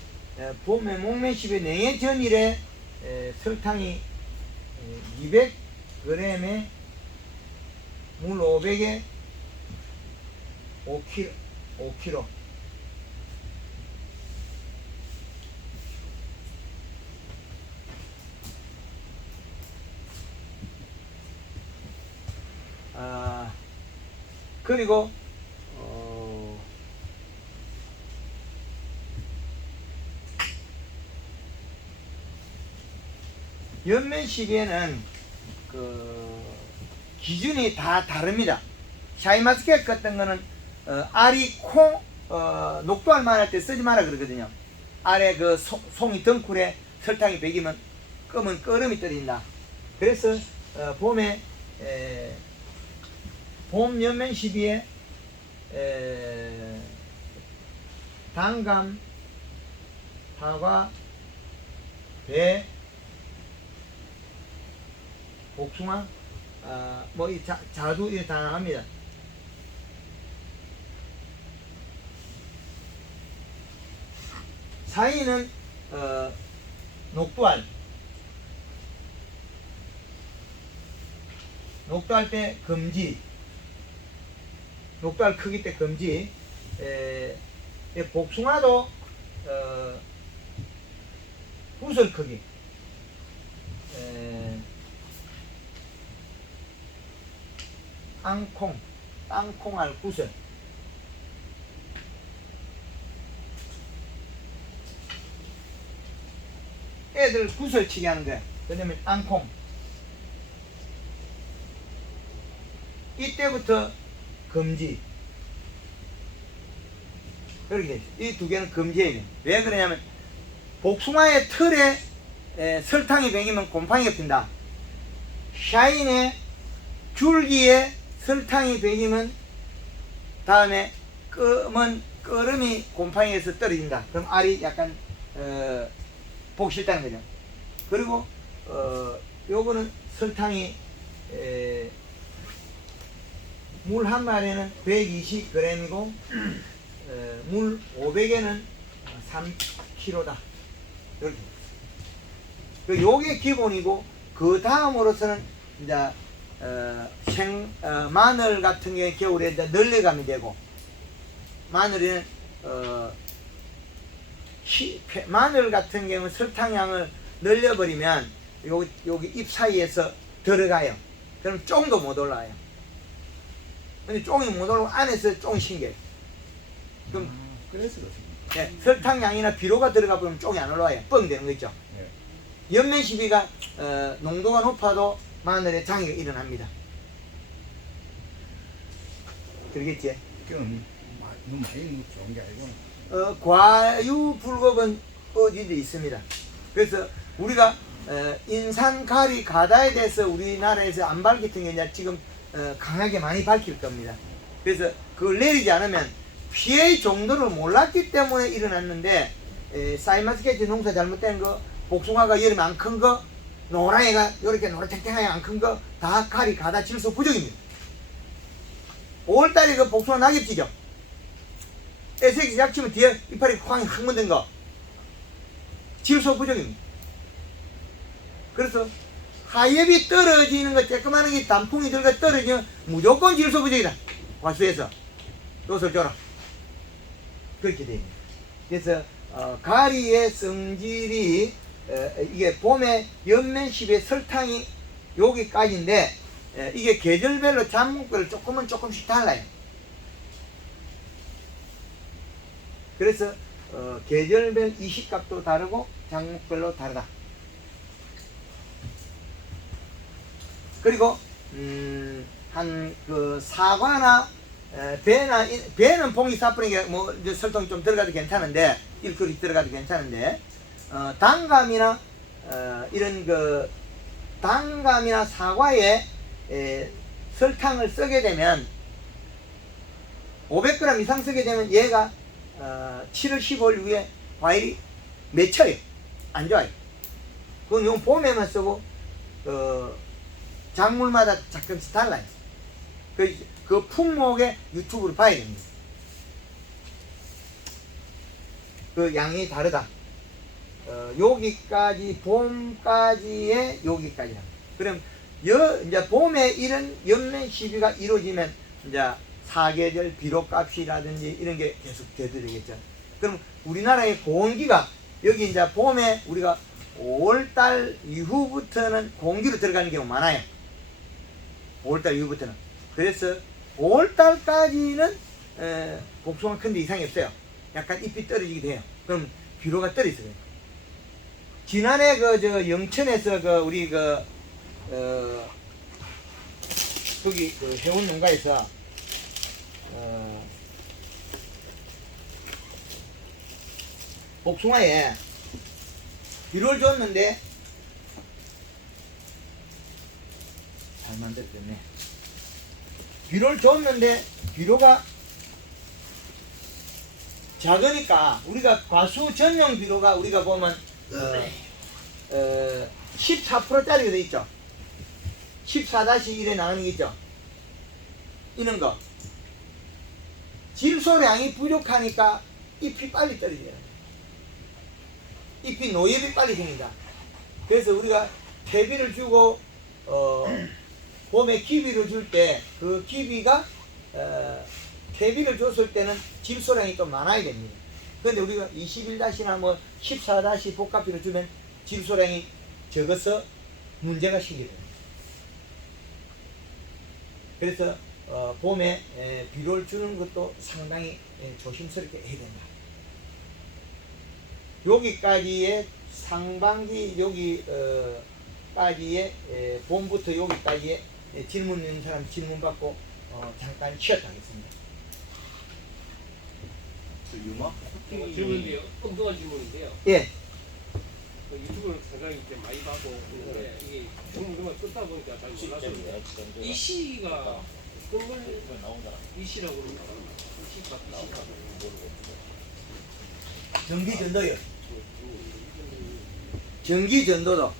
봄에 목매시비 냉해 전일에 설탕이 200g에 물 500에 5kg, 5kg. 그리고 연면 시비에는 그 기준이 다 다릅니다. 샤인마스켓 같은 거는 알이 녹두알만 할 때 쓰지 마라 그러거든요. 알에 그 송이 덩굴에 설탕이 배기면 검은 끄름이 떨어진다. 그래서 봄에 봄 연면 시비에 단감, 사과, 배, 복숭아, 뭐 이 자두 이게 다 나갑니다. 사이는 녹두알. 녹두알 때 금지. 녹두알 크기 때 금지. 복숭아도 구슬 크기. 땅콩알 구슬. 애들 구슬치기 하는 거야. 그다음에 땅콩. 이때부터 금지. 그렇게 돼. 이 두 개는 금지예요. 왜 그러냐면 복숭아의 털에 설탕이 배기면 곰팡이가 핀다. 샤인의 줄기에 설탕이 배기면 다음에 검은 끄름이 곰팡이에서 떨어진다. 그럼 알이 약간 보기 싫다는 거죠. 그리고 요거는 설탕이 물 한 마리는 120g이고 물 500에는 3kg다. 이렇게. 요게 기본이고 그 다음으로서는 이제 마늘 같은 게 겨울에 이제 늘려가면 되고 마늘은 마늘 같은 경우는 설탕량을 늘려버리면 여기 잎 사이에서 들어가요. 그럼 쫑도 못 올라와요. 근데 쫑이 못 올라오고 안에서 쫑이 생겨요. 그럼 그래서 그렇습니다. 네, 설탕량이나 비료가 들어가 버리면 쫑이 안 올라와요. 뻥 되는 거 있죠. 네. 연면 시비가 농도가 높아도 마늘에 장애가 일어납니다. 그러겠지? 그건 너무 많이 좋은 게 아니고. 과유불급은 어디도 있습니다. 그래서 우리가 인산 가리 가다에 대해서 우리나라에서 안 밝혔던 게 이제 지금 강하게 많이 밝힐 겁니다. 그래서 그걸 내리지 않으면 피해의 정도를 몰랐기 때문에 일어났는데 사이마스케트 농사 잘못된 거, 복숭아가 여름에 안 큰 거, 노랑이가 이렇게 노릇탱탱하게 안 큰 거 다 가리 가다 질소 부족입니다. 5월달에 그 복숭아 낙엽지죠. 애색이 약치면 뒤에 이파리 확 항문된 거 질소 부족입니다. 그래서 하엽이 떨어지는 거 쬐끄마한 게 단풍이 들어가 떨어지면 무조건 질소 부족이다. 과수에서 요소를 줘라. 그렇게 됩니다. 그래서 가리의 성질이 이게 봄에 연면십에 설탕이 여기까지인데 이게 계절별로 작물별로 조금씩 달라요. 그래서 계절별 이식값도 다르고 작물별로 다르다. 그리고 한 그 사과나 배는 봉이 사뿌리게 뭐 설탕이 좀 들어가도 괜찮은데 일거리 들어가도 괜찮은데 단감이나 이런 그 단감이나 사과에 설탕을 쓰게 되면 500g 이상 쓰게 되면 얘가 7월 15일 후에 과일이 맺혀요. 안 좋아요. 그건 요 봄에만 쓰고 작물마다 조금씩 달라요. 그 품목의 유튜브를 봐야 됩니다. 그 양이 다르다. 여기까지 봄까지의 여기까지다. 그럼 이제 봄에 이런 연면 시비가 이루어지면 이제 사계절 비료값이라든지 이런 게 계속 되더라겠죠. 그럼 우리나라의 공기가 여기 이제 봄에 우리가 5월달 이후부터는 공기로 들어가는 경우가 많아요. 5월달 이후부터는. 그래서 5월달까지는 복숭아 큰데 이상이 없어요. 약간 잎이 떨어지기도 해요. 그럼 비료가 떨어져요. 지난해 저 영천에서 우리 거기 해운 농가에서 복숭아에 비료를 줬는데 잘 만들었네. 비료를 줬는데 비료가 작으니까 우리가 과수 전용 비료가 우리가 보면 14%짜리가 돼 있죠. 14-1에 나오는 게 있죠. 이런 거. 질소량이 부족하니까 잎이 빨리 떨어져요. 잎이 노엽이 빨리 생긴다. 그래서 우리가 퇴비를 주고 봄에 기비를 줄 때 그 기비가 퇴비를 줬을 때는 질소량이 좀 많아야 됩니다. 그런데 우리가 21-나 뭐 14- 복합비를 주면 질소량이 적어서 문제가 생겨요. 그래서 봄에 비료를 주는 것도 상당히 조심스럽게 해야 된다. 여기까지의 상반기 여기까지의 봄부터 여기까지의 질문 있는 사람 질문 받고 잠깐 쉬었다 하겠습니다. 유마? 질문인데요. 엉뚱한 질문인데요. 예. 유튜브를 상당히 이제 많이 봐고 있는데 이게 질문을 끊다 보니까 잘 몰라서 이 시가 꿀물 이 시라고 그럽니까? 전기전도요. 전기전도도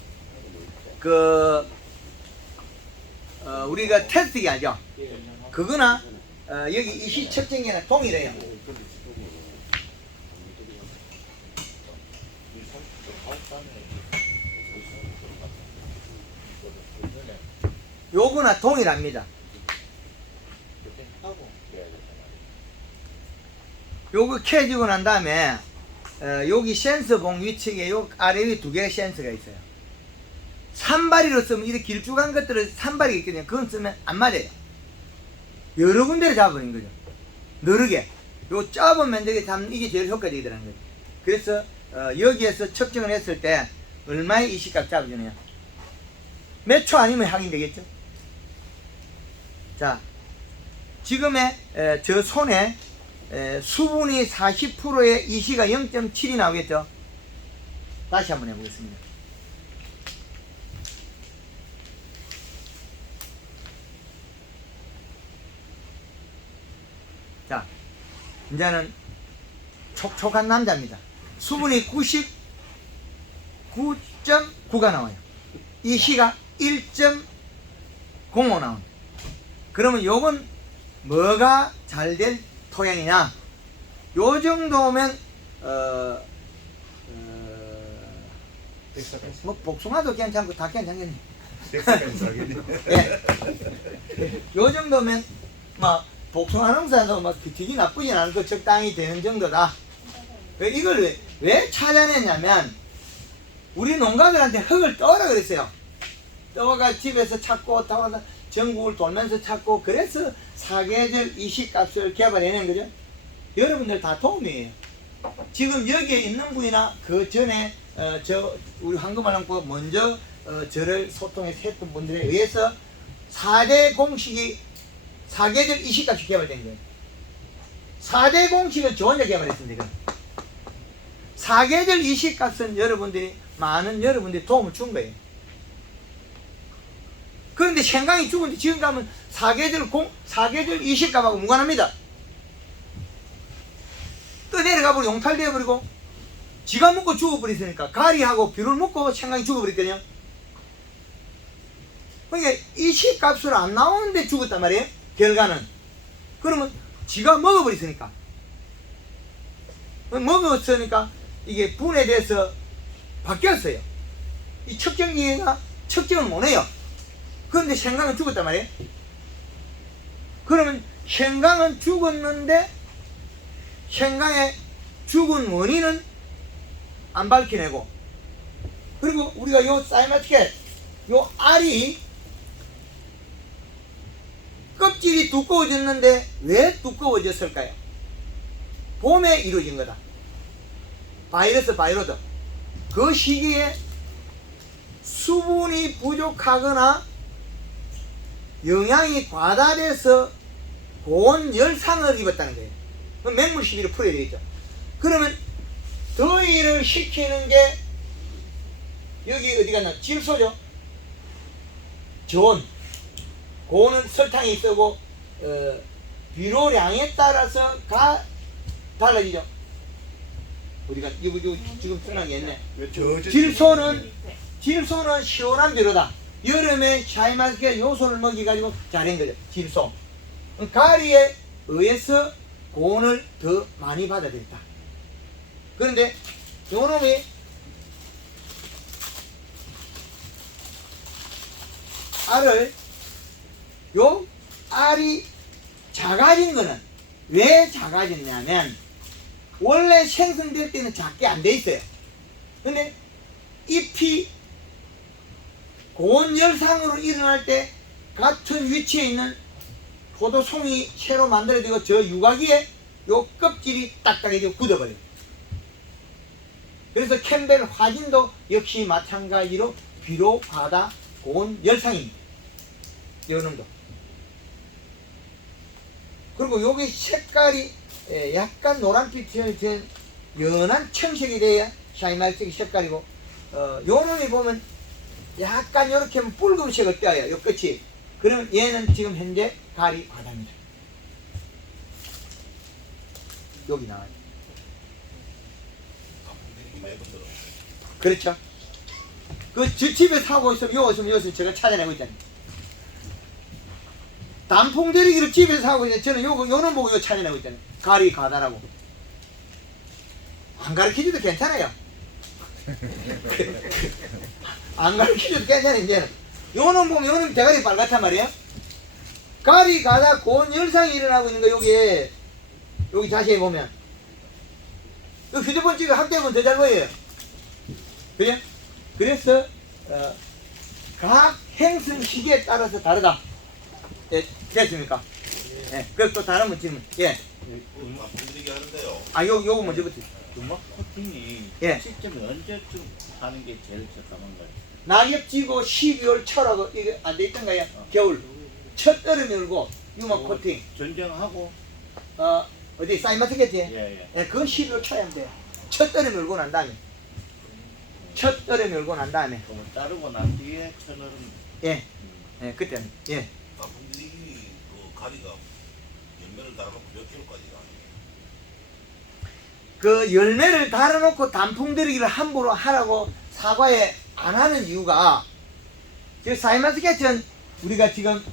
우리가 테스트기 알죠? 예. 그거나 여기 이시 측정기나 동일해요. 요거나 동일합니다. 요거 켜지고 난 다음에 여기 센서봉 위측에 요 아래 위 2개의 센서가 있어요. 산발이로 쓰면 이렇게 길쭉한 것들은 산발이 있거든요. 그건 쓰면 안 맞아요. 여러 군데를 잡아버린 거죠. 느르게. 요 짧은 면적에 잡는 이게 제일 효과적이더라는 거죠. 그래서 여기에서 측정을 했을 때 얼마의 이시값 잡아주네요. 몇 초 아니면 확인되겠죠. 자, 지금의 저 손에 수분이 40%의 이시가 0.7이 나오겠죠. 다시 한번 해보겠습니다. 자, 이제는 촉촉한 남자입니다. 수분이 99.9가 나와요. 이시가 1.05 나옵니다. 그러면 요건 뭐가 잘 될 토양이냐? 요 정도면 뭐 복숭아도 괜찮고 다 괜찮겠네. 예. 요 정도면 뭐 복숭아 농사도 막 되게 나쁘진 않고 적당히 되는 정도다. 이걸 왜 찾아냈냐면 우리 농가들한테 흙을 떠라 그랬어요. 떠가 집에서 찾고 떠가 전국을 돌면서 찾고 그래서 사계절 이시값을 개발해낸 거죠. 여러분들 다 도움이에요. 지금 여기에 있는 분이나 그 전에 우리 황금알랑과 먼저 저를 소통해서 했던 분들에 의해서 4대 공식이 사계절 이시값이 개발된 거예요. 4대 공식은 저 혼자 개발했습니다. 사계절 이시값은 많은 여러분들이 도움을 준 거예요. 그런데 생강이 죽은데 지금 가면 사계절 이시값하고 무관합니다. 또 내려가 버리고 용탈되어 버리고 지가 먹고 죽어버렸으니까 가리하고 비료를 먹고 생강이 죽어버렸거든요. 그러니까 이시값으로 안 나오는데 죽었단 말이에요. 결과는. 그러면 지가 먹어버렸으니까. 먹었으니까 이게 분해돼서 바뀌었어요. 이 측정기가 측정을 못해요. 그런데 생강은 죽었단 말이에요. 그러면 생강은 죽었는데 생강의 죽은 원인은 안 밝혀내고, 그리고 우리가 요 사이마티켓 요 알이 껍질이 두꺼워졌는데 왜 두꺼워졌을까요? 봄에 이루어진 거다. 바이러스 바이로드. 그 시기에 수분이 부족하거나 영양이 과다돼서 고온 열상을 입었다는 거예요. 그럼 맹물 시비를 풀어야 되겠죠. 그러면 더위를 식히는 게 여기 어디 갔나? 질소죠. 저온. 고온은 설탕이 있고 비료량에 따라서 달라지죠. 우리가 이거 지금 써놓은 게 있네. 질소는 시원한 비료다. 여름에 샤이마스케 요소를 먹여가지고 자란 거죠. 질소. 가리에 의해서 고온을 더 많이 받아들였다. 그런데 요놈이 요 알이 작아진 거는 왜 작아졌냐면 원래 생성될 때는 작게 안 돼 있어요. 근데 잎이 고온 열상으로 일어날 때 같은 위치에 있는 포도송이 새로 만들어지고 저 유과기에 요 껍질이 딱딱해지고 굳어버려요. 그래서 캠벨 화진도 역시 마찬가지로 비료 과다 고온 열상입니다. 요놈도. 그리고 요게 색깔이 약간 노란빛이 된 연한 청색이 돼야 샤이마틱 색깔이고, 요놈이 보면 약간 요렇게 하면 붉은색을 떼어요. 요 끝이. 그러면 얘는 지금 현재 가리 과다입니다. 여기 나와요. 그렇죠. 저 집에 사고 있으면 여기서 제가 찾아내고 있잖아요. 단풍대리기를 집에서 하고 있는데 저는 요는 보고 요 찾아내고 있잖아요. 가리 가다라고. 안 가르쳐줘도 괜찮아요. 안 가르쳐줘도 괜찮아요. 이제는 요는 보면 요는 대가리 빨갛단 말이에요. 가리 가다 고온 열상이 일어나고 있는 거 여기 자세히 보면 요 휴대폰 찍어 확대하면 더 잘 보여요. 그래? 그래서 각 행성 시기에 따라서 다르다. 예, 됐습니까? 예, 그래서 또 다른 거 질문. 예. 분들이게 하는데요. 요거 먼저부터. 주먹 코팅이 예. 시점이 언제쯤 하는 게 제일 적합한가요? 낙엽 지고 12월 초라고 이게 안 돼 있던가요? 겨울. 첫 여름에 울고 유막 코팅. 전쟁하고 어디 사이마트겠지? 예. 예, 그건 12월 초에 하면 돼요. 첫 여름에 울고 난 다음에. 첫 여름에 울고 난 다음에. 그럼 자르고 난 뒤에 천얼은 예. 예, 그때는. 예. 분들이 그 가리가 열매를 달아놓고 몇 킬로까지 나와요? 그 열매를 달아놓고 단풍 들이기를 함부로 하라고 사과에 안 하는 이유가, 지금 사이마스켓은 우리가 지금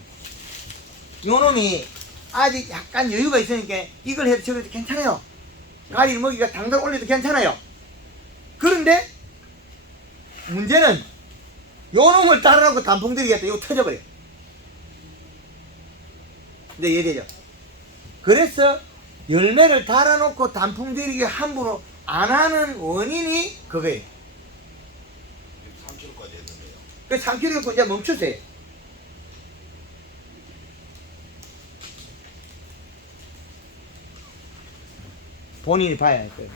요놈이 아직 약간 여유가 있으니까 이걸 해도 저래도 괜찮아요. 가리를 먹이가 당장 올려도 괜찮아요. 그런데 문제는 요놈을 따르라고 단풍 들이겠다. 이거 터져버려요. 근데 이해되죠? 그래서 열매를 달아놓고 단풍 들이기 함부로 안 하는 원인이 그거예요. 3킬로까지 했는데요. 그 3kg 갖고 이제 멈추세요. 본인이 봐야 할 거예요.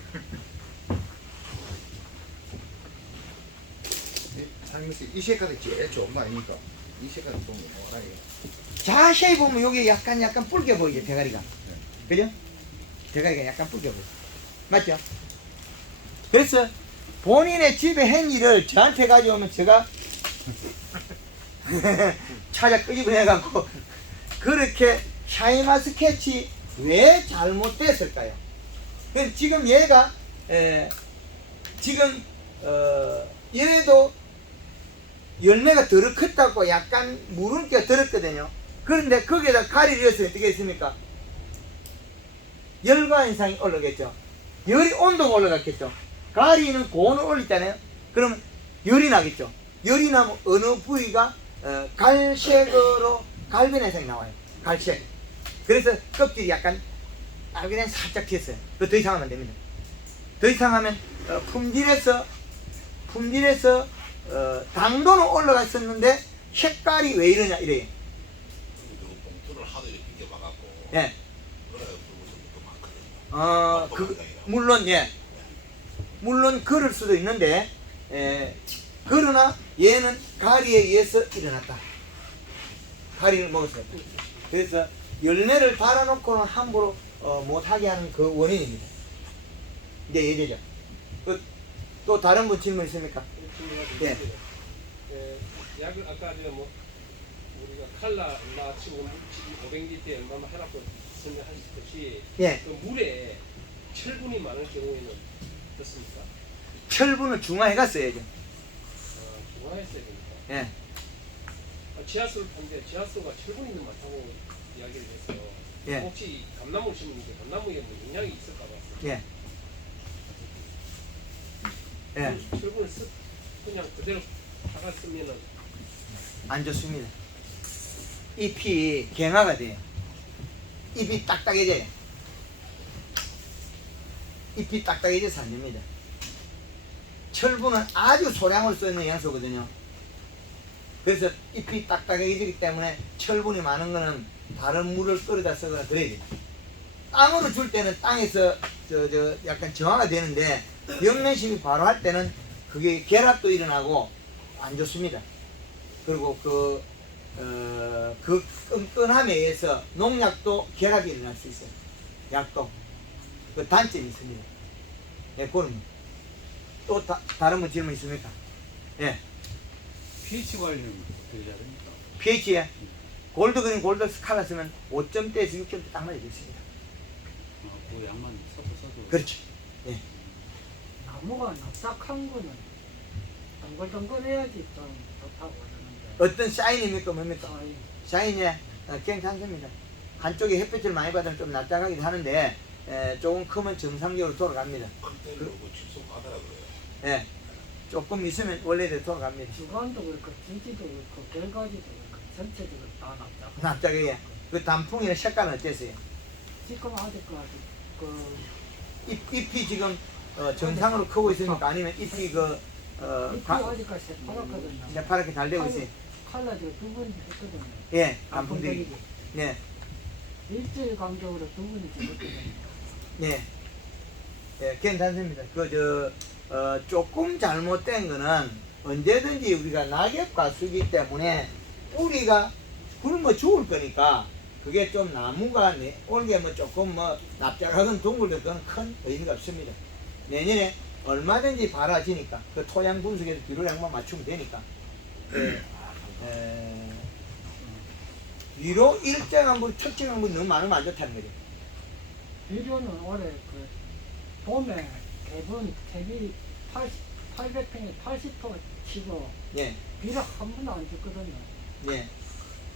이 색깔이 제일 좋은 거 아닙니까? 이 색깔이 보면 뭐라 이거. 자세히 보면 여기 약간 붉게 보이죠, 대가리가. 그죠? 대가리가 약간 붉게 보여. 맞죠? 그래서 본인의 집에 행위를 저한테 가져오면 제가 찾아 끄집어내갖고 그렇게 샤이마스켓이 왜 잘못됐을까요? 지금 얘가 지금 얘도 열매가 덜 컸다고 약간 물은기가 들었거든요. 그런데 거기에다 가리를 넣었으면 어떻게 했습니까? 열과 현상이 올라겠죠. 열이 온도가 올라갔겠죠. 가리는 고온을 올리잖아요. 그러면 열이 나겠죠. 열이 나면 어느 부위가 갈색으로 갈변 현상이 나와요. 갈색. 그래서 껍질이 약간 그냥 살짝 튀었어요. 더 이상 하면 안 됩니다. 더 이상 하면 품질에서 당도는 올라갔었는데 색깔이 왜 이러냐 이래요. 그리고 봉투를 하도 이렇게 비벼봐갖고 예. 그래야 붉은색도 많거든요. 물론 물론 그럴 수도 있는데 그러나 얘는 가리에 의해서 일어났다. 가리를 먹었어요. 그래서 열매를 달아놓고는 함부로 못하게 하는 그 원인입니다. 이제 예제죠. 또 다른 분 질문 있습니까? 네. 약을 아까 뭐 우리가 칼라 치고 500리터에 얼마나 하라고 설명하셨듯이 예. 그 물에 철분이 많은 경우에는 어떻습니까? 철분을 중화해가 써야죠. 중화했어야 됩니까? 예. 지하수를 파는데 지하수가 철분이 너무 많다고 이야기를 해서 예. 혹시 감나무를 심는데 감나무에 뭐 영향이 있을까 봐서 예. 예. 철분을 그냥 그대로 박았으면은 안 좋습니다. 잎이 갱화가 돼요. 잎이 딱딱해져요. 잎이 딱딱해져서 안 됩니다. 철분은 아주 소량을 쓰는 영양소거든요. 그래서 잎이 딱딱해지기 때문에 철분이 많은 거는 다른 물을 끓여다 쓰거나 그래야 돼요. 땅으로 줄 때는 땅에서 약간 정화가 되는데 영면심이 바로 할 때는 그게 결합도 일어나고 안 좋습니다. 그리고 그 끈끈함에 의해서 농약도 결합이 일어날 수 있어요. 약도. 그 단점이 있습니다. 예, 그건 또 다른 분 질문 있습니까? 예. pH 관리는 어떻게 해야 됩니까? pH에 골드그린 골드 스칼라 쓰면 5점대에서 6점대 딱 맞아주겠습니다. 그 양만 섞어서도. 그렇죠. 예. 나무가 납작한 거는 동글동글해야지 좀 좋다고 그러는데. 어떤 사인입니까? 뭡니까? 사이. 샤인에 괜찮습니다. 한쪽에 햇빛을 많이 받으면 좀 납작하긴 하는데 조금 크면 정상적으로 돌아갑니다. 그때는 뭐 집속 가더라 그래요. 예, 조금 있으면 원래대로 돌아갑니다. 주관도 그렇고 지지도 그렇고 결과지도 그렇고 전체적으로 다 납작. 납작하게. 그 단풍이나 색깔은 어땠어요? 지금 아직까지 그 잎이 지금 정상으로 크고 있습니까? 아니면 잎이 잎이 아직까지 새파랗거든요. 새파랗게 잘 되고 있어요? 칼라지가 2번 했거든요. 예, 단풍들이. 단풍들이. 네, 일주일 간격으로 2번이 찍었거든요. 네. 예, 괜찮습니다. 조금 잘못된 거는 언제든지 우리가 낙엽과 수기 때문에 뿌리가 굶어 죽을 거니까 그게 좀 나무가 올게 뭐 조금 납작하건 둥글건 큰 의미가 없습니다. 내년에 얼마든지 발아지니까 그 토양 분석에서 비료량만 맞추면 되니까 위로 일정한 분, 특정한 분 너무 많으면 안 좋다는 거죠. 비료는 올해 그 봄에 대비 800평에 80톤 치고 예, 비료 한 번도 안 줬거든요. 예.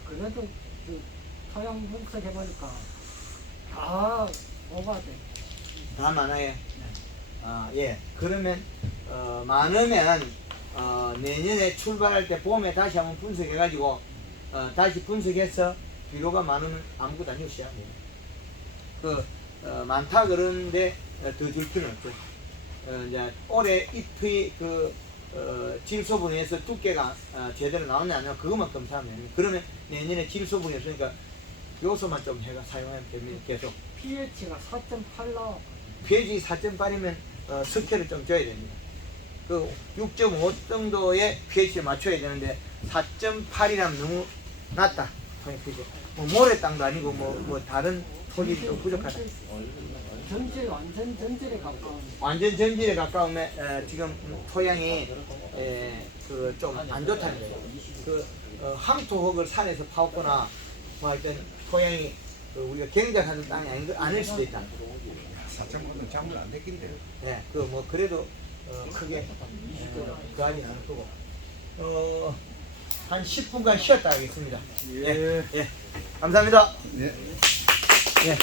그래도 그 토양 분석해보니까 다 오바돼. 다 많아요. 아, 예. 그러면 많으면 내년에 출발할 때 봄에 다시 한번 분석해가지고 다시 분석해서 비료가 많으면 아무것도 안 주셔야 돼요. 많다 그러는데 더 줄 필요는 없죠. 이제 올해 잎의 질소분해에서 두께가 제대로 나오냐 안 나오냐 그것만 검사하면 됩니다. 그러면 내년에 질소분해 없으니까 요소만 좀 해가 사용하면 됩니다. 계속. pH가 4.8 나와. pH 4.8이면 석회를 좀 줘야 됩니다. 그 6.5 정도의 pH를 맞춰야 되는데 4.8이라면 너무 낮다. 뭐 모래 땅도 아니고 뭐 다른 토지 좀 부족하다. 완전 전질에 가까운. 완전 전질에 가까우면 지금 토양이 좀 안 좋다는 거예요. 항토흙을 산에서 파왔거나 뭐 할 땐 토양이 우리가 경작하는 땅이 아닐 수도 있다. 4,000원은 작물 안 됐긴데. 예, 그래도 크게 그하지 않을 거고. 한 10분간 쉬었다 하겠습니다. 예, 예. 감사합니다. 네. 예.